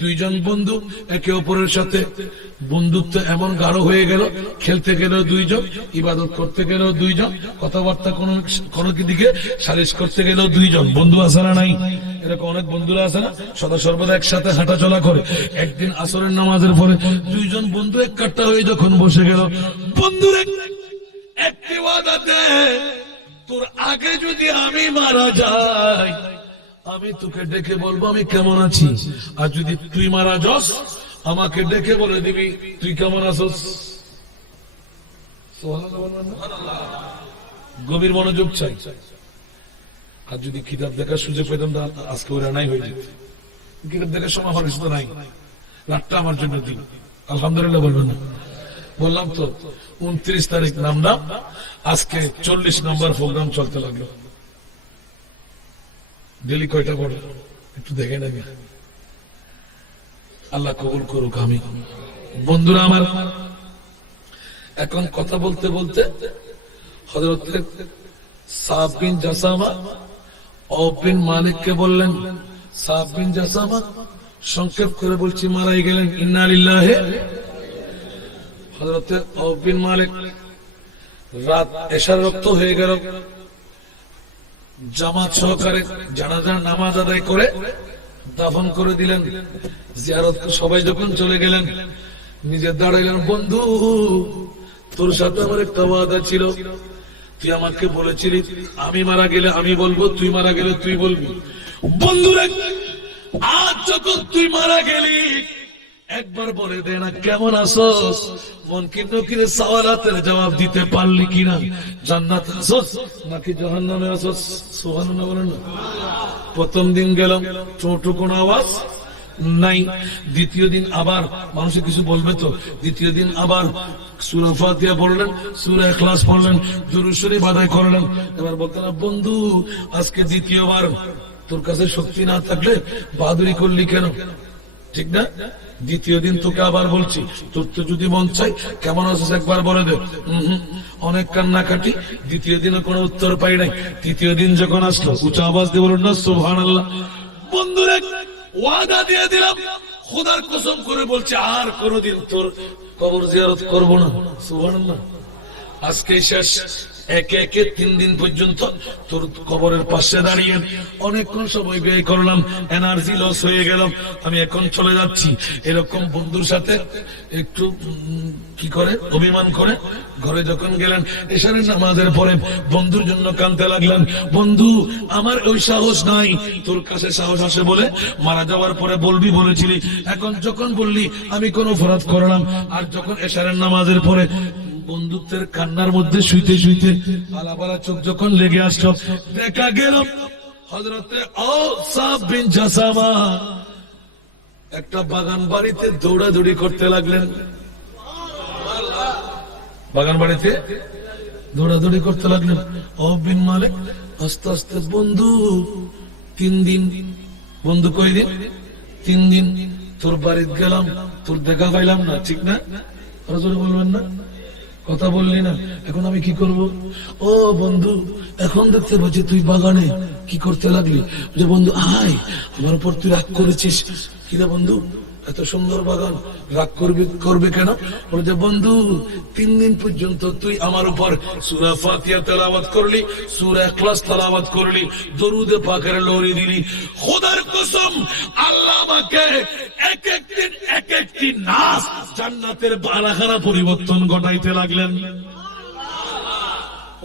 দুইজন বন্ধু, একে অপরের সাথে বন্ধুত্ব এমন গাঢ় হয়ে গেল, খেলতে গেলেও দুইজন, ইবাদত করতে গেলেও দুইজন, কথাবার্তা কোন দিকে সালিশ করতে গেলেও দুইজন। বন্ধু আছে না নাই? এরকম অনেক বন্ধুরা আছে না, সদা সর্বদা একসাথে হাঁটা চলা করে। একদিন আসরের নামাজের পরে দুইজন বন্ধু এক কাট্টা হয়ে যখন বসে গেল, বন্ধুর একটি ওয়াদা দে, তোর আগে যদি আমি মারা যাই আমি তোকে ডেকে বলবো আমি কেমন আছি, আর যদি তুই মারা যাস আমাকে ডেকে বলে দিবি তুই কেমন আছস। গভীর মনোযোগ চাই। আর যদি কিতাব দেখার সুযোগ পেতাম আজকে ওরা নাই হয়ে যেত, কিতাব দেখার সময় আমার তো নাই, রাতটা আমার জন্য দিন, আলহামদুলিল্লাহ বলবেন না? বললাম তো 29 তারিখ নামলাম, আজকে 40 নম্বর প্রোগ্রাম চলতে লাগলো। ডেলি কয়টা পড়ে একটু দেখে নেবে, আল্লাহ কবুল করুক। আমি বন্ধুরা আমার এখন কথা বলতে বলতে হযরত সা'দ বিন জাসামা আওফ বিন মালিককে বললেন, সা'দ বিন জাসামা সংক্ষেপ করে বলছি মারাই গেলেন, ইন্না লিল্লাহি। হযরত আওফ বিন মালিক রাত এশার রক্ত হয়ে গেল, জামাত সহকারে জানাজার নামাজ আদায় করে দাফন করে দিলেন। জিয়ারত সবাই যখন চলে গেলেন, নিজে দাঁড়াইলেন, বন্ধু তোর সাথে আমার একটা ওয়াদা ছিল, তুই আমাকে বলেছিলি আমি মারা গেলে আমি বলবো, তুই মারা গেলে তুই বলবি। বন্ধুরা আজ যখন তুই মারা গেলি একবার বলে দে না কেমন আছোস, মন কিন্তু কিনে সওয়ালাতের জবাব দিতে পারলি কিনা, জান্নাতে আছোস নাকি জাহান্নামে আছোস? সুবহানাল্লাহ বলেন না। প্রথম দিন গেলাম, ছোট কোনো আওয়াজ নাই। দ্বিতীয় দিন আবার মানুষে কিছু বলবে তো, দ্বিতীয় দিন আবার সূরা ফাতিহা পড়লেন, সূরা ইখলাস পড়লেন, দুরূদ শরীফ আদায় করলেন। এবার বলতেন, বন্ধু আজকে দ্বিতীয়বার, তোর কাছে শক্তি না থাকলে বাহাদুরি করলি কেন, ঠিক না? দ্বিতীয় দিন তোকে আবার বলছি, তোর তো যদি মন চাই কেমন আছিস একবার বলে দে। অনেক কান্নাকাটি, দ্বিতীয় দিনে কোনো উত্তর পাই নাই। তৃতীয় দিন যখন আসলো উঁচা আওয়াজ দিয়ে বলুন না সুবহানাল্লাহ। বন্ধুরা ওয়াদা দিয়ে দিলাম, খোদার কসম করে বলছে আর কোনদিন তোর কবর জিয়ারত করব না। সুবহানাল্লাহ। আজকে শেষ। একে একে 3 দিন পর্যন্ত তোর কবরের পাশে দাঁড়িয়ে অনেকক্ষণ সময় ব্যয় করলাম, এনার্জি লস হয়ে গেল, আমি এখন চলে যাচ্ছি। এরকম বন্ধুর সাথে একটু কি করে অভিমান করে ঘরে যখন গেলেন, এশারের নামাজের পরে বন্ধুর জন্য কাঁদতে লাগলেন, বন্ধু আমার ওই সাহস নাই, তোর কাছে সাহস আসে বলে মারা যাওয়ার পরে বলবি বলেছিলি, এখন যখন বললি আমি কোন অপরাধ করলাম। আর যখন এশারের নামাজের পরে বন্ধুত্বের কান্নার মধ্যে শুইতে শুইতে আলাপালা চোখ যখন লেগে আসলো, দেখা গেল হযরতে সা'দ বিন জাসামা একটা বাগান বাড়িতে দৌড়াদৌড়ি করতে লাগলেন। বাগান বাড়িতে দৌড়াদৌড়ি করতে লাগলেন। আওফ বিন মালিক আস্তে আস্তে, বন্ধু 3 দিন, বন্ধু কই দিন? 3 দিন তোর বাড়িতে গেলাম, তোর দেখা পাইলাম না, ঠিক না? জোরে বলবেন না, কথা বললি না, এখন আমি কি করব? ও বন্ধু এখন দেখতে পাচ্ছি তুই বাগানে কি করতে লাগলি, যে বন্ধু আয় আমার উপর তুই রাগ করেছিস। কিরে বন্ধু এত সুন্দর বাগান, রাগ করবে কেন? বলছে বন্ধু 3 দিন পর্যন্ত তুই আমার উপর সূরা ফাতিহা তেলাওয়াত করলি, সূরা ইখলাস তেলাওয়াত করলি, দরুদে পাকের লহরি দিলি। খোদার কসম আল্লাহ আমাকে এক একদিন এক একটি নাস জান্নাতের বারাখানা পরিবর্তন ঘটাইতে লাগলেন।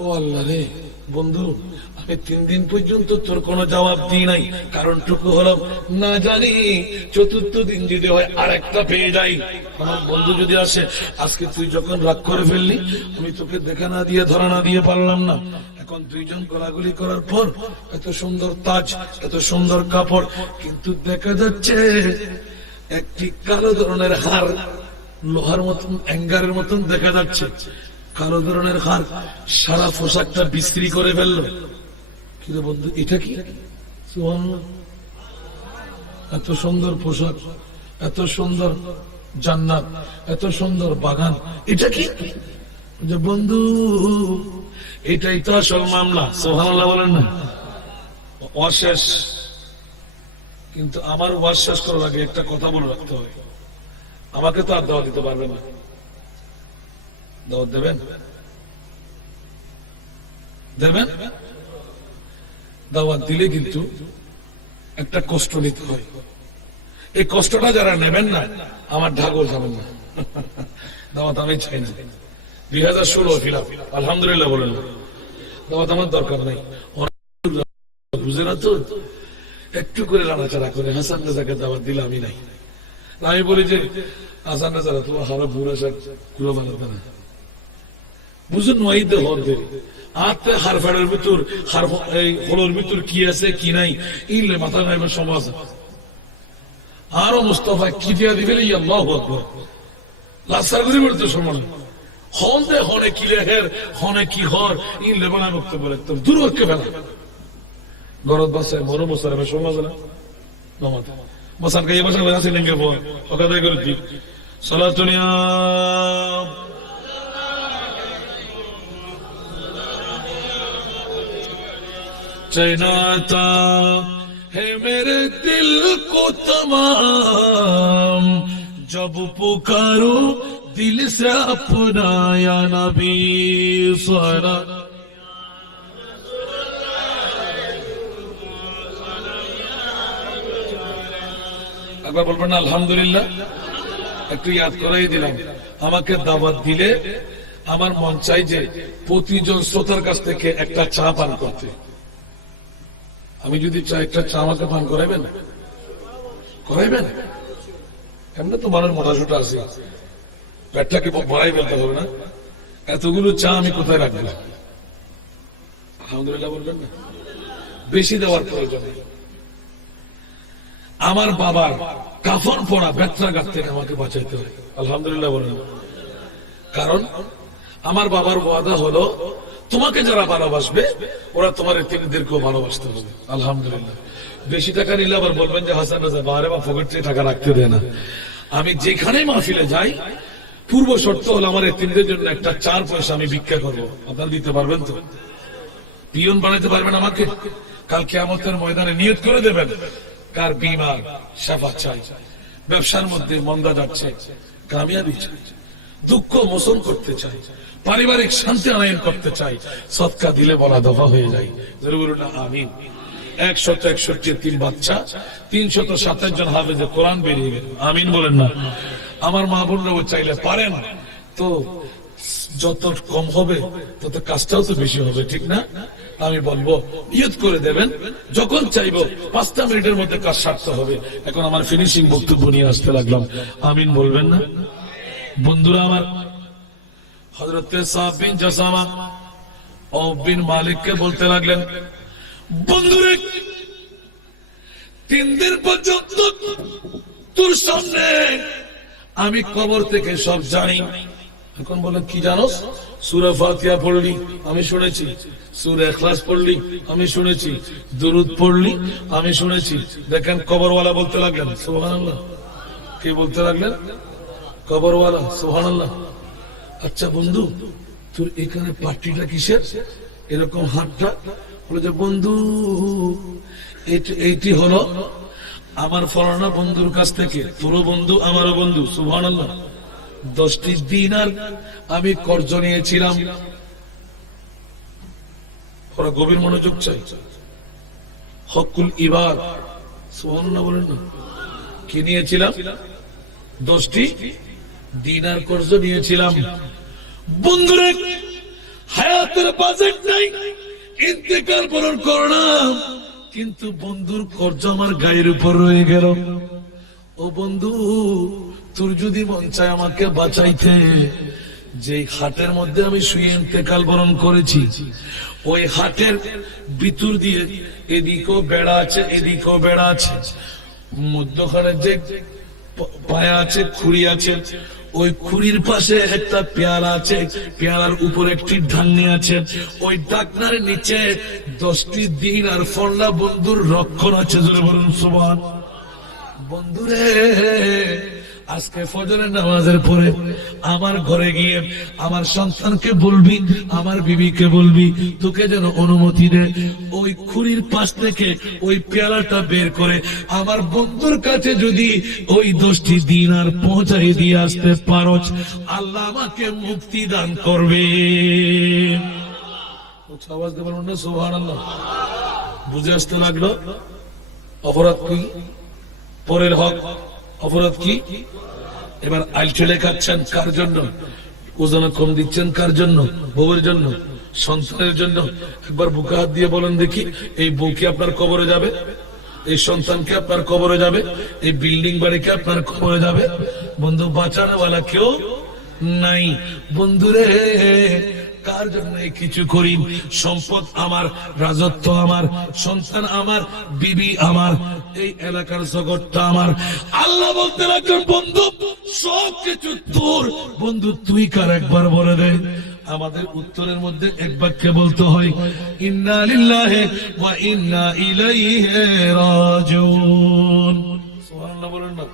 ও আল্লাহ রে বন্ধু, আমি 3 দিন পর্যন্ত তোর কোনো জবাব দিই নাই, কারণটুকু হলো না জানি চতুর্থ দিন যদি হয় আরেকটা পেয়ে যাই। আমার বন্ধু যদি আসে, আজকে তুই যখন রাগ করে ফেললি, আমি তোকে দেখা না দিয়ে ধরা না দিয়ে পারলাম না, এখন 2 জন গোলাগুলি করার পর এত সুন্দর তাজ, এত সুন্দর কাপড়, কিন্তু দেখা যাচ্ছে একটি কালো ধরনের হার, লোহার মতন অ্যাঙ্গারের মতন দেখা যাচ্ছে, কালো ধরনের হার সারা পোশাকটা বিক্রি করে ফেললো। কিরে বন্ধু, এটা কি? সুবহানাল্লাহ, এত সুন্দর পোশাক, এত সুন্দর জান্নাত, এত সুন্দর বাগান, এটা কি? যে বন্ধু, এটাই তো আসল মামলা। সুবহানাল্লাহ বলেন না? ওয়াজ শেষ, কিন্তু আমার ওয়াজ শেষ করার আগে একটা কথা বলে রাখতে হবে। আমাকে তো আর দাওয়াত দিতে পারবে না, দাওয়াত দেবেন? দেবেন? দাওয়াত দিলে কিন্তু একটা কষ্ট নিতে হয়। এই কষ্টটা যারা নেবেন না, আমার ঢাকর যাবেন না। দাওয়াত আমি চাই না। 2016 ফিলাপ আলহামদুলিল্লাহ বলেন, দাওয়াত আমার দরকার নাই। বুঝে না তো, একটু করে লাড়াচাড়া করে হাসান রাজাকে দাওয়াত দিলে আমি নাই। আমি বলি যে হাসান রাজারা তোমার হারা বুড়া সার কুলো বানাতে না, বুঝুন নয়তে হন দেরি আত্মে হার ফেড়ের ভিতর, হার এই হলোর ভিতর কি আছে কি নাই, ইলে মাথা নাইবার সমাজ। আরো মুস্তফা কি দিয়া দিবে আল্লাহু আকবার, লাসার করে বেরোতে সময় হন দে হনে কি লেখের, হনে কি হর, ইলে বানা বক্তব্য একদম দুর্ভাগ্য ফেলা। গরদ বাসায় মরো মোসারে সমাজ না নমাতে বসান কে বসান আছে নেঙ্গে বল ওকা দেই করে দি সালাতুনিয়া चैनाता है मेरे दिल को तमाम, जब पुकारो दिल से अपना या नबी सरा। একবার বলবেন না আলহামদুলিল্লাহ? একটু ইয়াদ করাই দিলাম। আমাকে দাওয়াত দিলে আমার মন চাই যে প্রতিজন শ্রোতার কাছ থেকে একটা চা পান করতে। আমি যদি চাই একটা চা আমাকে পান করাইবেন? করাইবেন? এমনি তো মানুষ মোটা সোটা আছে, পেটটাকে ভরাই ফেলতে হবে না? এতগুলো চা আমি কোথায় রাখবো? আলহামদুলিল্লাহ বলবেন না? বেশি দেওয়ার প্রয়োজন নেই। আমার বাবার কাফন পড়া বেত্রাঘাত থেকে আমাকে বাঁচাইতে হবে। আলহামদুলিল্লাহ বলেন। কারণ আমার বাবার ওয়াদা হলো, তোমাকে যারা ভালোবাসবে ওরা তোমার এতিমদেরকেও ভালোবাসতে হবে। আলহামদুলিল্লাহ। বেশি টাকা নিলে আবার বলবেন যে হাসান রাজা বাহারে বা পকেট থেকে টাকা রাখতে দেয় না। আমি যেখানেই মাহফিলে যাই, পূর্ব শর্ত হলো আমার এতিমদের জন্য একটা 4 পয়সা আমি ভিক্ষা করবো। আপনারা দিতে পারবেন তো? পিয়ন বানাইতে পারবেন আমাকে? কাল কিয়ামতের ময়দানে নিয়ত করে দেবেন, কার বিমার শাফা চাই, ব্যবসার মধ্যে মন্দা যাচ্ছে, কামিয়াবি চাই, দুঃখ মোচন করতে চাই, পারিবারিক শান্তি আনয়ন করতে চাই, সদকা দিলে বলা দফা হয়ে যায়। জরুরুল্লাহ আমিন। 161 বাচ্চা, 327 জন হাফেজে কোরআন বেরিয়ে গেল। আমিন বলেন না? আমার মা বোনরাও চাইলে পারেন তো, যত কম হবে তত কাজটাও তো বেশি হবে, ঠিক না? আমি বলবো নিয়ত করে দেবেন, যখন চাইবো 5 মিনিটের মধ্যে কাজ সারতে হবে। এখন আমার ফিনিশিং বক্তব্য নিয়ে আসতে লাগলাম। আমিন বলবেন না? বন্ধুরা আমার, হযরত সাদ বিন জাসামা আওফ বিন মালিককে বলতে লাগলেন, বন্ধুরে 3 দিন পর্যন্ত তোর সামনে আমি কবর থেকে সব জানি। এখন বলেন কি জানোস? সূরা ফাতিহা পড়লি, আমি শুনেছি। সূরা ইখলাস পড়লি, আমি শুনেছি। দুরূদ পড়লি, আমি শুনেছি। দেখেন কবরওয়ালা বলতে লাগলেন সুবহানাল্লাহ। কি বলতে লাগলেন? কবরওয়ালা সুবহানাল্লাহ। আচ্ছা বন্ধু, তোর এখানে পার্টিটা কিসের? এরকম হাতটা বলে যে বন্ধু এইটি হলো আমার ফলানা বন্ধুর কাছ থেকে, তোরও বন্ধু আমারও বন্ধু। সুবহানাল্লাহ। 10টি দিনার আমি কর্জ নিয়েছিলাম। ওরা গভীর মনোযোগ চাই। হকুল ইবাদ, সুবহানাল্লাহ বলেন না? কি নিয়েছিলাম? 10টি দিনার কর্জ নিয়েছিলাম। বন্ধুরা, হায়াতের বাজেট নাই, ইন্তেকাল বরণ করলাম, কিন্তু বন্ধুর কর্জ আমার গায়ের উপর রয়ে গেল। ও বন্ধু, তোর যদি মন চায় আমাকে বাঁচাইতে, যে হাটের মধ্যে আমি শুয়ে ইন্তেকাল বরণ করেছি, ওই হাটের ভিতর দিয়ে এদিকেও বেড়া আছে, এদিকেও বেড়া আছে, মধ্যখানে যে পায়া আছে, খুঁড়ি আছে, ওই খুঁড়ির পাশে একটা পেয়ারা আছে, পেয়ারার উপর একটি ঢাকনি আছে, ওই ঢাকনার নিচে 10টি দিন আর ফল্লা বন্ধুর রক্ষণ আছে। জোরে বলুন সুবহান। বন্ধুরে, আজকে ফজরের নামাজের পরে আমার ঘরে গিয়ে আমার সন্তানকে বলবি, আমার বিবিকে বলবি, তোকে যেন অনুমতি দেয় ওই খুঁড়ির পাশ থেকে ওই পেয়ালাটা বের করে আমার বন্ধুর কাছে যদি ওই 10টি দিন আর পৌঁছাই দিয়ে আসতে পারো, আল্লাহ আমাকে মুক্তি দান করবে। আওয়াজ দেবেন না সুবহানাল্লাহ। বুঝে আসতে লাগলো অপরাধ কি, পরের হক, অপরাধ কি। এবার আইল চলে খাচ্ছেন কার জন্য? ওজনে কম দিচ্ছেন কার জন্য? বউয়ের জন্য, সন্তানের জন্য। একবার বুকে হাত দিয়ে বলেন দেখি, এই বউ কি আপনার কবরে যাবে? এই সন্তানকে আপনার কবরে যাবে? এই বিল্ডিং বাড়িকে আপনার কবরে যাবে? বন্ধু, বাঁচানোওয়ালা কেউ নাই। বন্ধুরে, কার জন্য কিছু করি? সম্পদ আমার, রাজত্ব আমার, সন্তান আমার, বিবি আমার, এই এলাকার জগৎটা আমার। আল্লাহ বলতে লাগলেন, বন্ধু সবকিছু তোর। বন্ধু তুই কার? একবার বলে দে। আমাদের উত্তরের মধ্যে এক বাক্যে বলতে হয়, ইন্না লিল্লাহি ওয়া ইন্না ইলাইহি রাজিউন। সুবহানাল্লাহ বলেন না।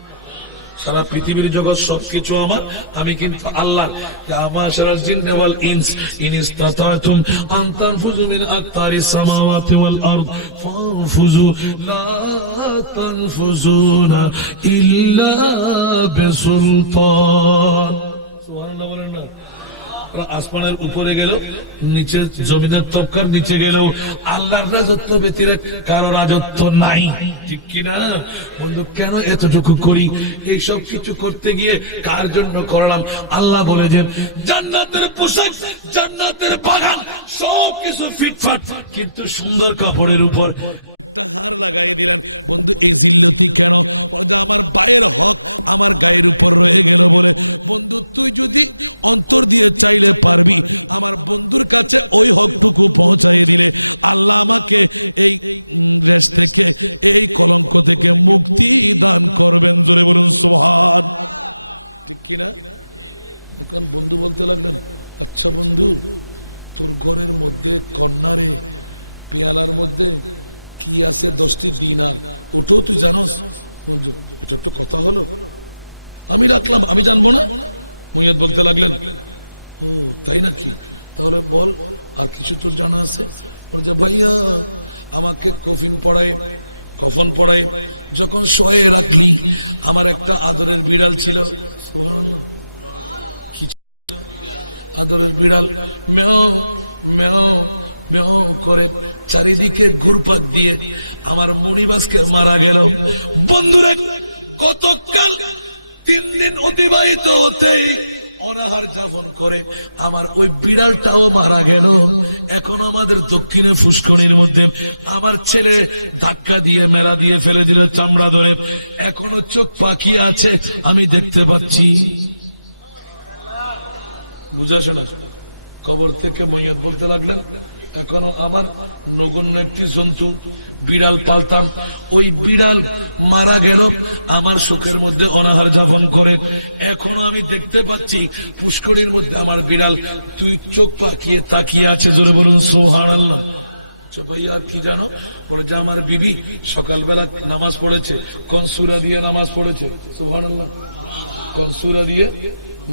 সারা পৃথিবীর জগৎ সবকিছু আমার, আমি কিন্তু আল্লাহ। আমার সারা জিন্নে ওয়াল ইনস ইন ইসতাতাতুম আন তানফুযু মিন আকতারিস সামাওয়াতি ওয়াল আরদ ফানফুযু লা তানফুযুনা ইল্লা বিসুলতান। সুবহানাল্লাহ বলেন না। আসমানের উপরে গেল, নিচে জমিনের তবকার নিচে গেল, আল্লাহর রাজত্ব ব্যতীত কারো রাজত্ব নাই। ঠিক কিনা বন্ধু? কেন এতটুকু করি? এই সব কিছু করতে গিয়ে কার জন্য করলাম? আল্লাহ বলে যে জান্নাতের পোশাক, জান্নাতের বাগান সবকিছু ফিটফাট, কিন্তু সুন্দর কাপড়ের উপর আমাকে কফিন পড়াই, কফন পড়াই, যখন শোয়ে রাখি, আমার একটা আদরের বিড়াল ছিল, আদরের বিড়াল মেলো মেলো মেলো করে চারিদিকে ঘুরপাক দিয়ে আমার মুড়ি মাছকে মারা গেল। বন্ধুরা, গতকাল 3 দিন অতিবাহিত হতে অনাহার যাপন করে আমার ওই বিড়ালটাও মারা গেল। এখন আমাদের দক্ষিণে ফুসকুনির মধ্যে আমার ছেলে ধাক্কা দিয়ে মেলা দিয়ে ফেলে দিল চামড়া ধরে, এখনো চোখ পাকি আছে, আমি দেখতে পাচ্ছি। বুঝাছো না? কবর থেকে মইয়াত বলতে লাগলেন, এখনো আমার নগণ্য একটি জন্তু বিড়াল পালতাম, ওই বিড়াল মারা গেল আমার সুখের মধ্যে অনাহার যাপন করে, এখনো আমি দেখতে পাচ্ছি পুষ্করিণীর মধ্যে আমার বিড়াল 2 চোখ পাকিয়ে তাকিয়ে আছে। জোরে বলুন সুবহানাল্লাহ। ভাইয়া কি জানো, বলেছে আমার বিবি সকালবেলা নামাজ পড়েছে, কোন সূরা দিয়ে নামাজ পড়েছে? সুবহানাল্লাহ। কোন সূরা দিয়ে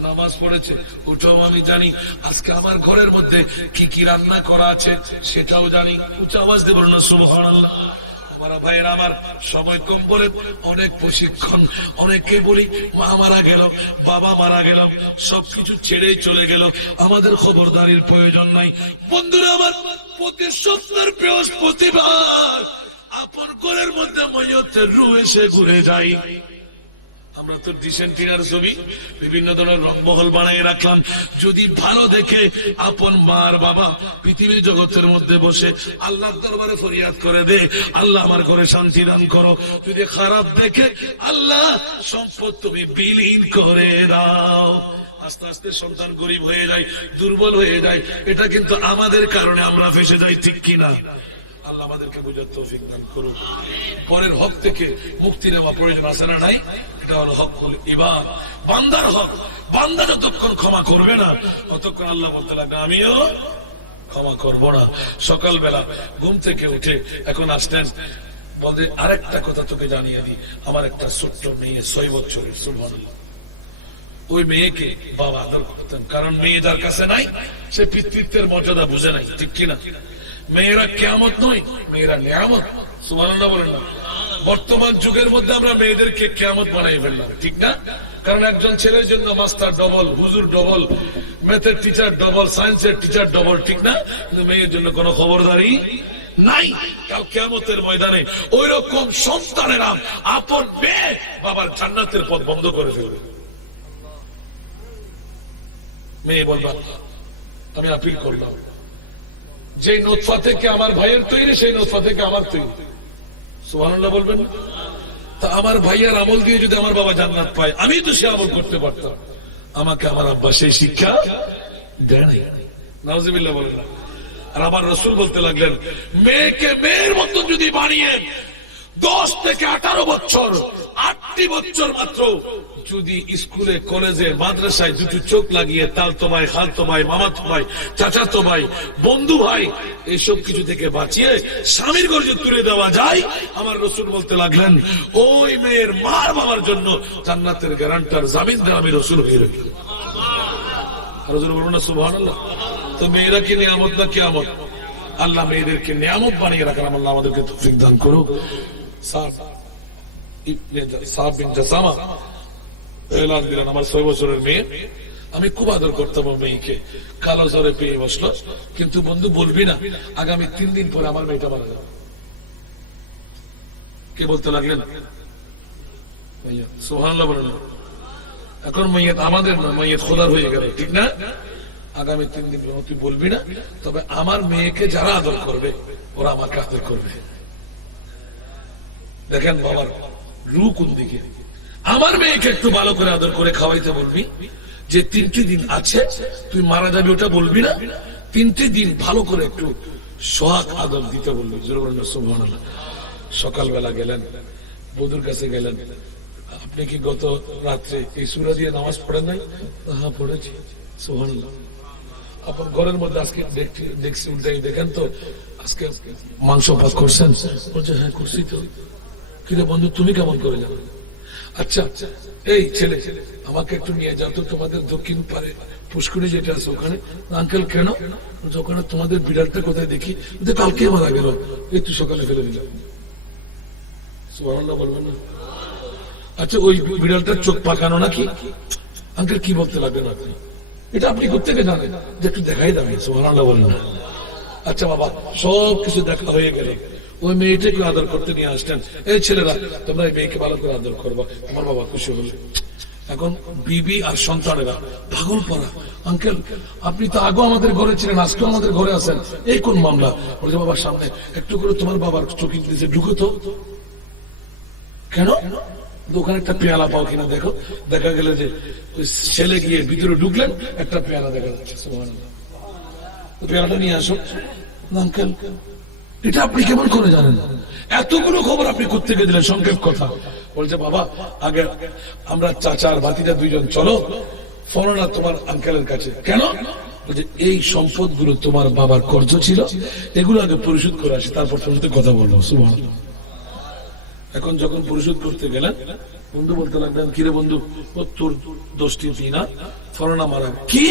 নামাজ পড়েছে ওটাও আমি জানি। আজকে আমার ঘরের মধ্যে কি কি রান্না করা আছে সেটাও জানি। উচ্চ আওয়াজ দিয়ে বলুন সুবহানাল্লাহ। আমার ভাইয়েরা, আমার সময় কম বলে অনেক প্রশিক্ষণ, অনেকে বলি মা মারা গেল, বাবা মারা গেল, সবকিছু ছেড়েই চলে গেল, আমাদের খবরদারির প্রয়োজন নাই। বন্ধুরা আমার, প্রতি সপ্তাহের বৃহস্পতিবার আপন ঘরের মধ্যে ময়তের রূহ এসে ঘুরে যায়। আমরা তো ডিসেন্টিনার ছবি বিভিন্ন ধরনের রংবহল বানিয়ে রাখলাম। যদি ভালো দেখে আপন মার বাবা পৃথিবীর জগতের মধ্যে বসে আল্লাহর দরবারে ফরিয়াদ করে দে, আল্লাহ আমার ঘরে শান্তি দান করো। যদি খারাপ দেখে আল্লাহ সম্পদ তুমি বিলীন করে দাও। আস্তে আস্তে সন্তান গরিব হয়ে যায়, দুর্বল হয়ে যায়। এটা কিন্তু আমাদের কারণে আমরা ফেসে যাই, ঠিক কিনা? আল্লাহ আমাদেরকে বুঝার তৌফিক দান করুন। পরের হক থেকে মুক্তি নেওয়া প্রয়োজন আছে না নাই? এটা হলো হক ইবাদ, বান্দার হক। বান্দা যতক্ষণ ক্ষমা করবে না ততক্ষণ আল্লাহ বলতে লাগবে আমিও ক্ষমা করবো না। সকালবেলা ঘুম থেকে উঠে এখন আসতেন, বলতে আরেকটা কথা তোকে জানিয়ে দিই, আমার একটা ছোট্ট মেয়ে 6 বছরের, সুবহানাল্লাহ। ওই মেয়েকে বাবা আদর করতেন, কারণ মেয়ে যার কাছে নাই সে পিতৃত্বের মর্যাদা বুঝে নাই, ঠিক কিনা? মেয়েরা কিয়ামত নয়, মেয়েরা নিয়ামত। সুবহানাল্লাহ বলেন না? বর্তমান যুগের মধ্যে আমরা মেয়েদেরকে কিয়ামত বানাই ফেললাম, ঠিক না? কারণ একজন ছেলের জন্য মাস্টার ডবল, হুজুর ডবল, ম্যাথের টিচার ডবল, সায়েন্সের টিচার ডবল, ঠিক না? কিন্তু মেয়ের জন্য কোনো খবরদারি নাই। কাল কিয়ামতের ময়দানে ওই রকম সন্তানেরা আপন মেয়ে বাবার জান্নাতের পথ বন্ধ করে ফেলবে। মেয়ে বলবা আমি আপিল করলাম, যে নোৎফা থেকে আমার ভাইয়ের তৈরি সেই নোৎফা থেকে আমার তৈরি। সুবহানাল্লাহ বলবেন? তা আমার ভাইয়ের আমল দিয়ে যদি আমার বাবা জান্নাত পায়, আমি তো সে আমল করতে পারতাম। আমাকে আমার আব্বা সেই শিক্ষা দেয় নাই। নাউজুবিল্লাহ বলেন না? আর আমার রাসূল বলতে লাগলেন, মেয়েকে মেয়ের মতো যদি বানিয়ে 10 থেকে 18 বছর, 8টি বছর মাত্র যদি স্কুলে কলেজে মাদ্রাসায় দুটো চোখ লাগিয়ে তালতো ভাই, খালতো ভাই, মামাতো ভাই, চাচাতো ভাই, বন্ধু ভাই এইসব কিছু থেকে বাঁচিয়ে স্বামীর ঘরে তুলে দেওয়া যায়, আমার রাসূল বলতে লাগলেন ওই মেয়ের মার বাবার জন্য জান্নাতের গ্যারান্টার জামিনদার আমি রাসূল হয়ে রইল। আর রাসূল বলবেন না সুবহানাল্লাহ? তো মেয়েরা কি নিয়ামত না কিয়ামত? আল্লাহ মেয়েদেরকে নিয়ামত বানিয়ে রাখেন। আল্লাহ আমাদেরকে তৌফিক দান করুক। সাহাব বিন জাসামা এলান দিলেন, আমার 6 বছরের মেয়ে, আমি খুব আদর করতাম মেয়েকে। কালো জ্বরে পেয়ে বসলো, কিন্তু বন্ধু বলবি না আগামী 3 দিন পরে আমার মেয়েটা মারা যাবে। কে বলতে লাগলেন? সুবহানাল্লাহ বলেন। এখন মাইয়াত আমাদের না, মাইয়াত খোদার হয়ে গেল, ঠিক না? আগামী 3 দিন পরে তুই বলবি না, তবে আমার মেয়েকে যারা আদর করবে ওরা আমাকে আদর করবে। দেখেন বাবার রু কোন দিকে। আমার মেয়েকে একটু ভালো করে আদর করে খাওয়াইতে বলবি, যে 3টি দিন আছে তুই মারা যাবি ওটা বলবি না, 3টি দিন ভালো করে একটু সোহাগ আদর দিতে বলবি। সুবহানাল্লাহ। সকালবেলা গেলেন, বধুর কাছে গেলেন, আপনি কি গত রাত্রে এই সূরা দিয়ে নামাজ পড়েন নাই? হ্যাঁ পড়েছি। সুবহানাল্লাহ। আপনার ঘরের মধ্যে আজকে দেখছি উল্টাই, দেখেন তো আজকে মাংস ভাত করছেন? বলছে হ্যাঁ করছি। তো কিরে বন্ধু তুমি কেমন করে যাবে? আচ্ছা এই ছেলে আমাকে একটু নিয়ে যাও তো তোমাদের দক্ষিণ পারে পুষ্করি যেটা আছে ওখানে। আঙ্কেল কেন? ওখানে তোমাদের বিড়ালটা কোথায় দেখি? কালকে মারা গেল, একটু সকালে ফেলে দিলাম। সুবহানাল্লাহ বলবেন না? আচ্ছা ওই বিড়ালটার চোখ পাকানো নাকি? আঙ্কেল কি বলতে লাগবেন আপনি? এটা আপনি কোত্থেকে জানেন? যে একটু দেখাই দেবেন। সুবহানাল্লাহ বলেন না? আচ্ছা বাবা সব কিছু দেখা হয়ে গেল, ওই মেয়েটাকে আদর করতে নিয়ে আসতেন। এই ছেলেরা তোমরা এই মেয়েকে ভালো করে আদর করবা। আমার বাবা খুশি হলো। এখন বিবি আর সন্তানেরা পাগল পড়া, আঙ্কেল আপনি তো আগেও আমাদের ঘরে ছিলেন, আজকেও আমাদের ঘরে আছেন, এই কোন মামলা? বলছে বাবার সামনে একটু করে তোমার বাবার চোখে দিয়েছে, ঢুকো তো। কেন? দোকানে একটা পেয়ালা পাও কিনা দেখো। দেখা গেল যে ছেলে গিয়ে ভিতরে ঢুকলেন, একটা পেয়ালা দেখা যাচ্ছে। সুবহানাল্লাহ। পেয়ালাটা নিয়ে আসো। আঙ্কেল এটা আপনি কেমন করে জানেন? এতগুলো খবর আপনি কোত্থেকে দিলেন? সংক্ষেপ কথা। বলছে বাবা আগে আমরা চাচার ভাতিজা 2 জন চলো ফরনা তোমার আঙ্কেলের কাছে। কেন? বলছে এই সম্পদ গুলো তোমার বাবার কর্জ ছিল, এগুলো আগে পরিশোধ করে আসি, তারপর তোমার সাথে কথা বলবো। সুবহানাল্লাহ। এখন যখন পরিশোধ করতে গেলেন, বন্ধু বলতে লাগলেন কিরে বন্ধু তোর দোষটি না, ফরনা মারা। কি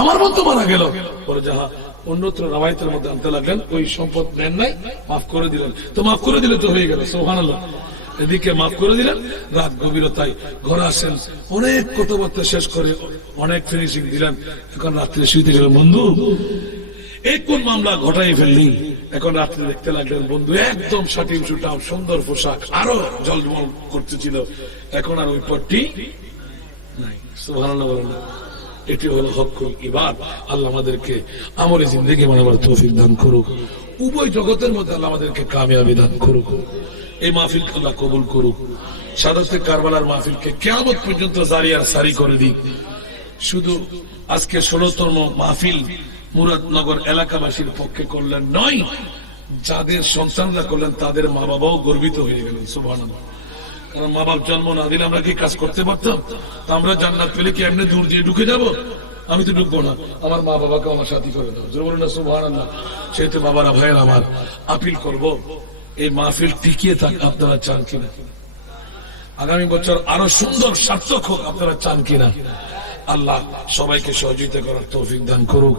আমার বন্ধু মারা গেল? পরে যাহা অন্যত্র রাওয়ায়াতের মধ্যে আনতে লাগলেন ওই সম্পদ নেন নাই, মাফ করে দিলেন। তো মাফ করে দিলে তো হয়ে গেল। সুবহানাল্লাহ। এদিকে মাফ করে দিলেন, রাত গভীরতায় ঘরে আসেন, অনেক কথাবার্তা শেষ করে অনেক ফিনিশিং দিলেন। এখন রাত্রে শুইতে গেলেন, বন্ধু এই কোন মামলা ঘটাই ফেললি? এখন রাত্রে দেখতে লাগলেন বন্ধু একদম শাটিং শুটাম সুন্দর পোশাক আরো জলজল করতেছিল, এখন আর ওই পট্টি নাই। সুবহানাল্লাহ বলেন না? এটি হলো হকুল ইবাদ। আল্লাহ আমাদেরকে আমলে জিন্দেগি মানাবার তৌফিক দান করুক, উভয় জগতের মধ্যে আল্লাহ আমাদেরকে কামিয়াবি দান করুক। এই মাহফিলকে আল্লাহ কবুল করুক, শাহাদাতে কারবালার মাহফিলকে কিয়ামত পর্যন্ত জারি আর সারি করে দিক। শুধু আজকে 16তম মাহফিল মুরাদনগর এলাকাবাসীর পক্ষে করলেন নয়, যাদের সন্তানরা করলেন তাদের মা বাবাও গর্বিত হয়ে গেলেন। সুবহানাল্লাহ। কারণ মা বাপ জন্ম না দিলে আমরা কি কাজ করতে পারতাম? আমরা জান্নাত পেলে কি এমনি দূর দিয়ে ঢুকে যাব? আমি তো ঢুকবো না, আমার মা বাবাকে আমার সাথী করে দাও। জোরে বলুন না সুবহানাল্লাহ। সেহেতু বাবারা ভাইয়ের আমার আপিল করব, এই মাহফিল টিকিয়ে থাক আপনারা চান কিনা? আগামী বছর আরো সুন্দর সার্থক হোক আপনারা চান কিনা? আল্লাহ সবাইকে সহযোগিতা করার তৌফিক দান করুক।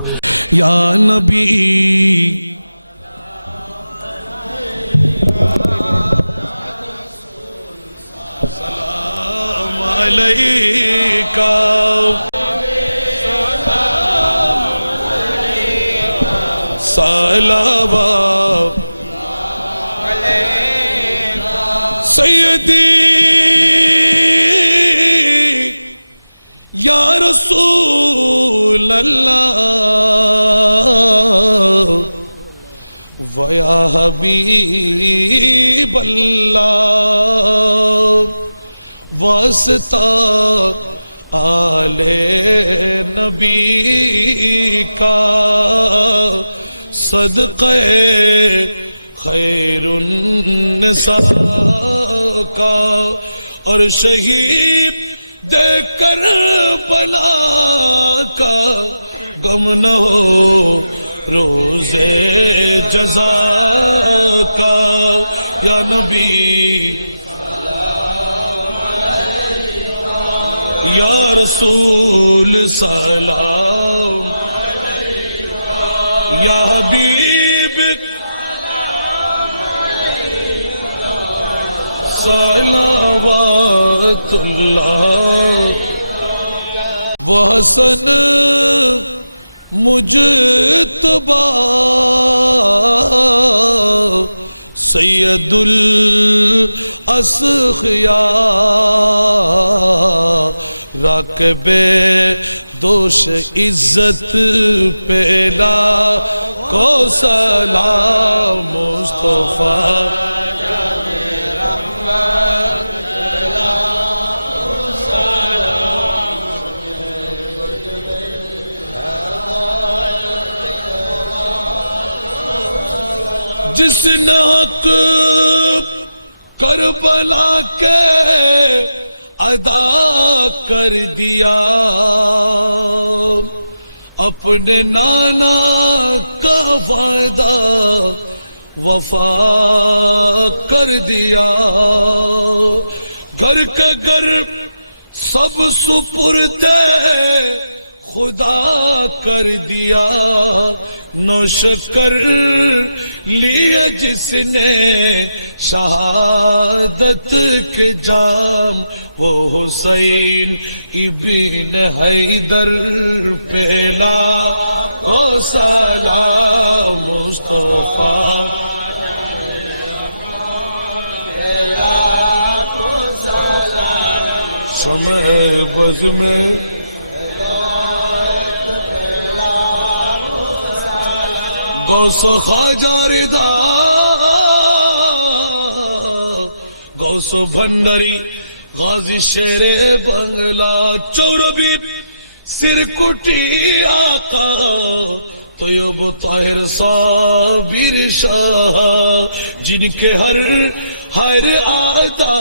अपने नाना का फायदा वफा कर दिया, घर का घर सब सुपुर्दे खुदा कर दिया, न शक्कर लिए जिसने शहादत के जाल, वो हुसैन इब्न हैदर पहला गौसाला मुस्तफा शमए बज़ में गौस ख्वाजा रिदा गौस भंडारी गाजी शेरे बंगला चौरबी सिरकुटी आका तय्यब ताहिर साबिर शाह, जिनके हर आदा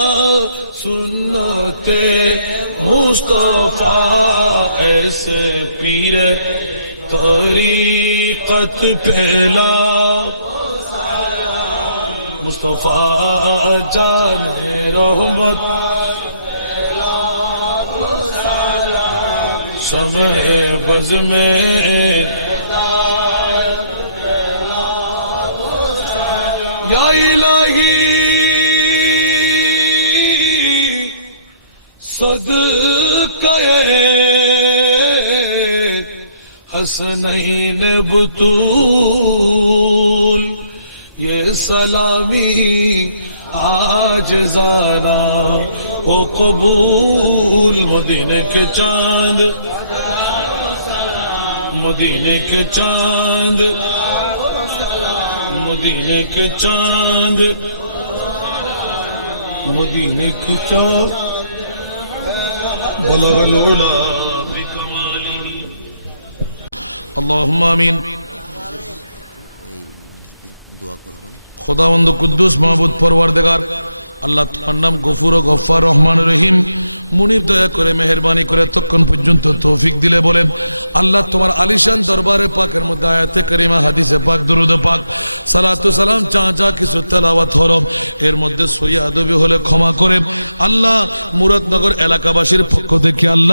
सुन्नते मुस्तफा, ऐसे पीर तरीक़त पहला मुस्तफा चाहे रहमत शमए बज़ में या इलाही सदक़ए हसनैन बतूल ये सलामी आज ज़ारा ओ कबूल मदीने के चांद, मदीने के चांद, मदीने के चांद, मदीने के चांद, बलगल उला बिकमालिही। আল্লাহ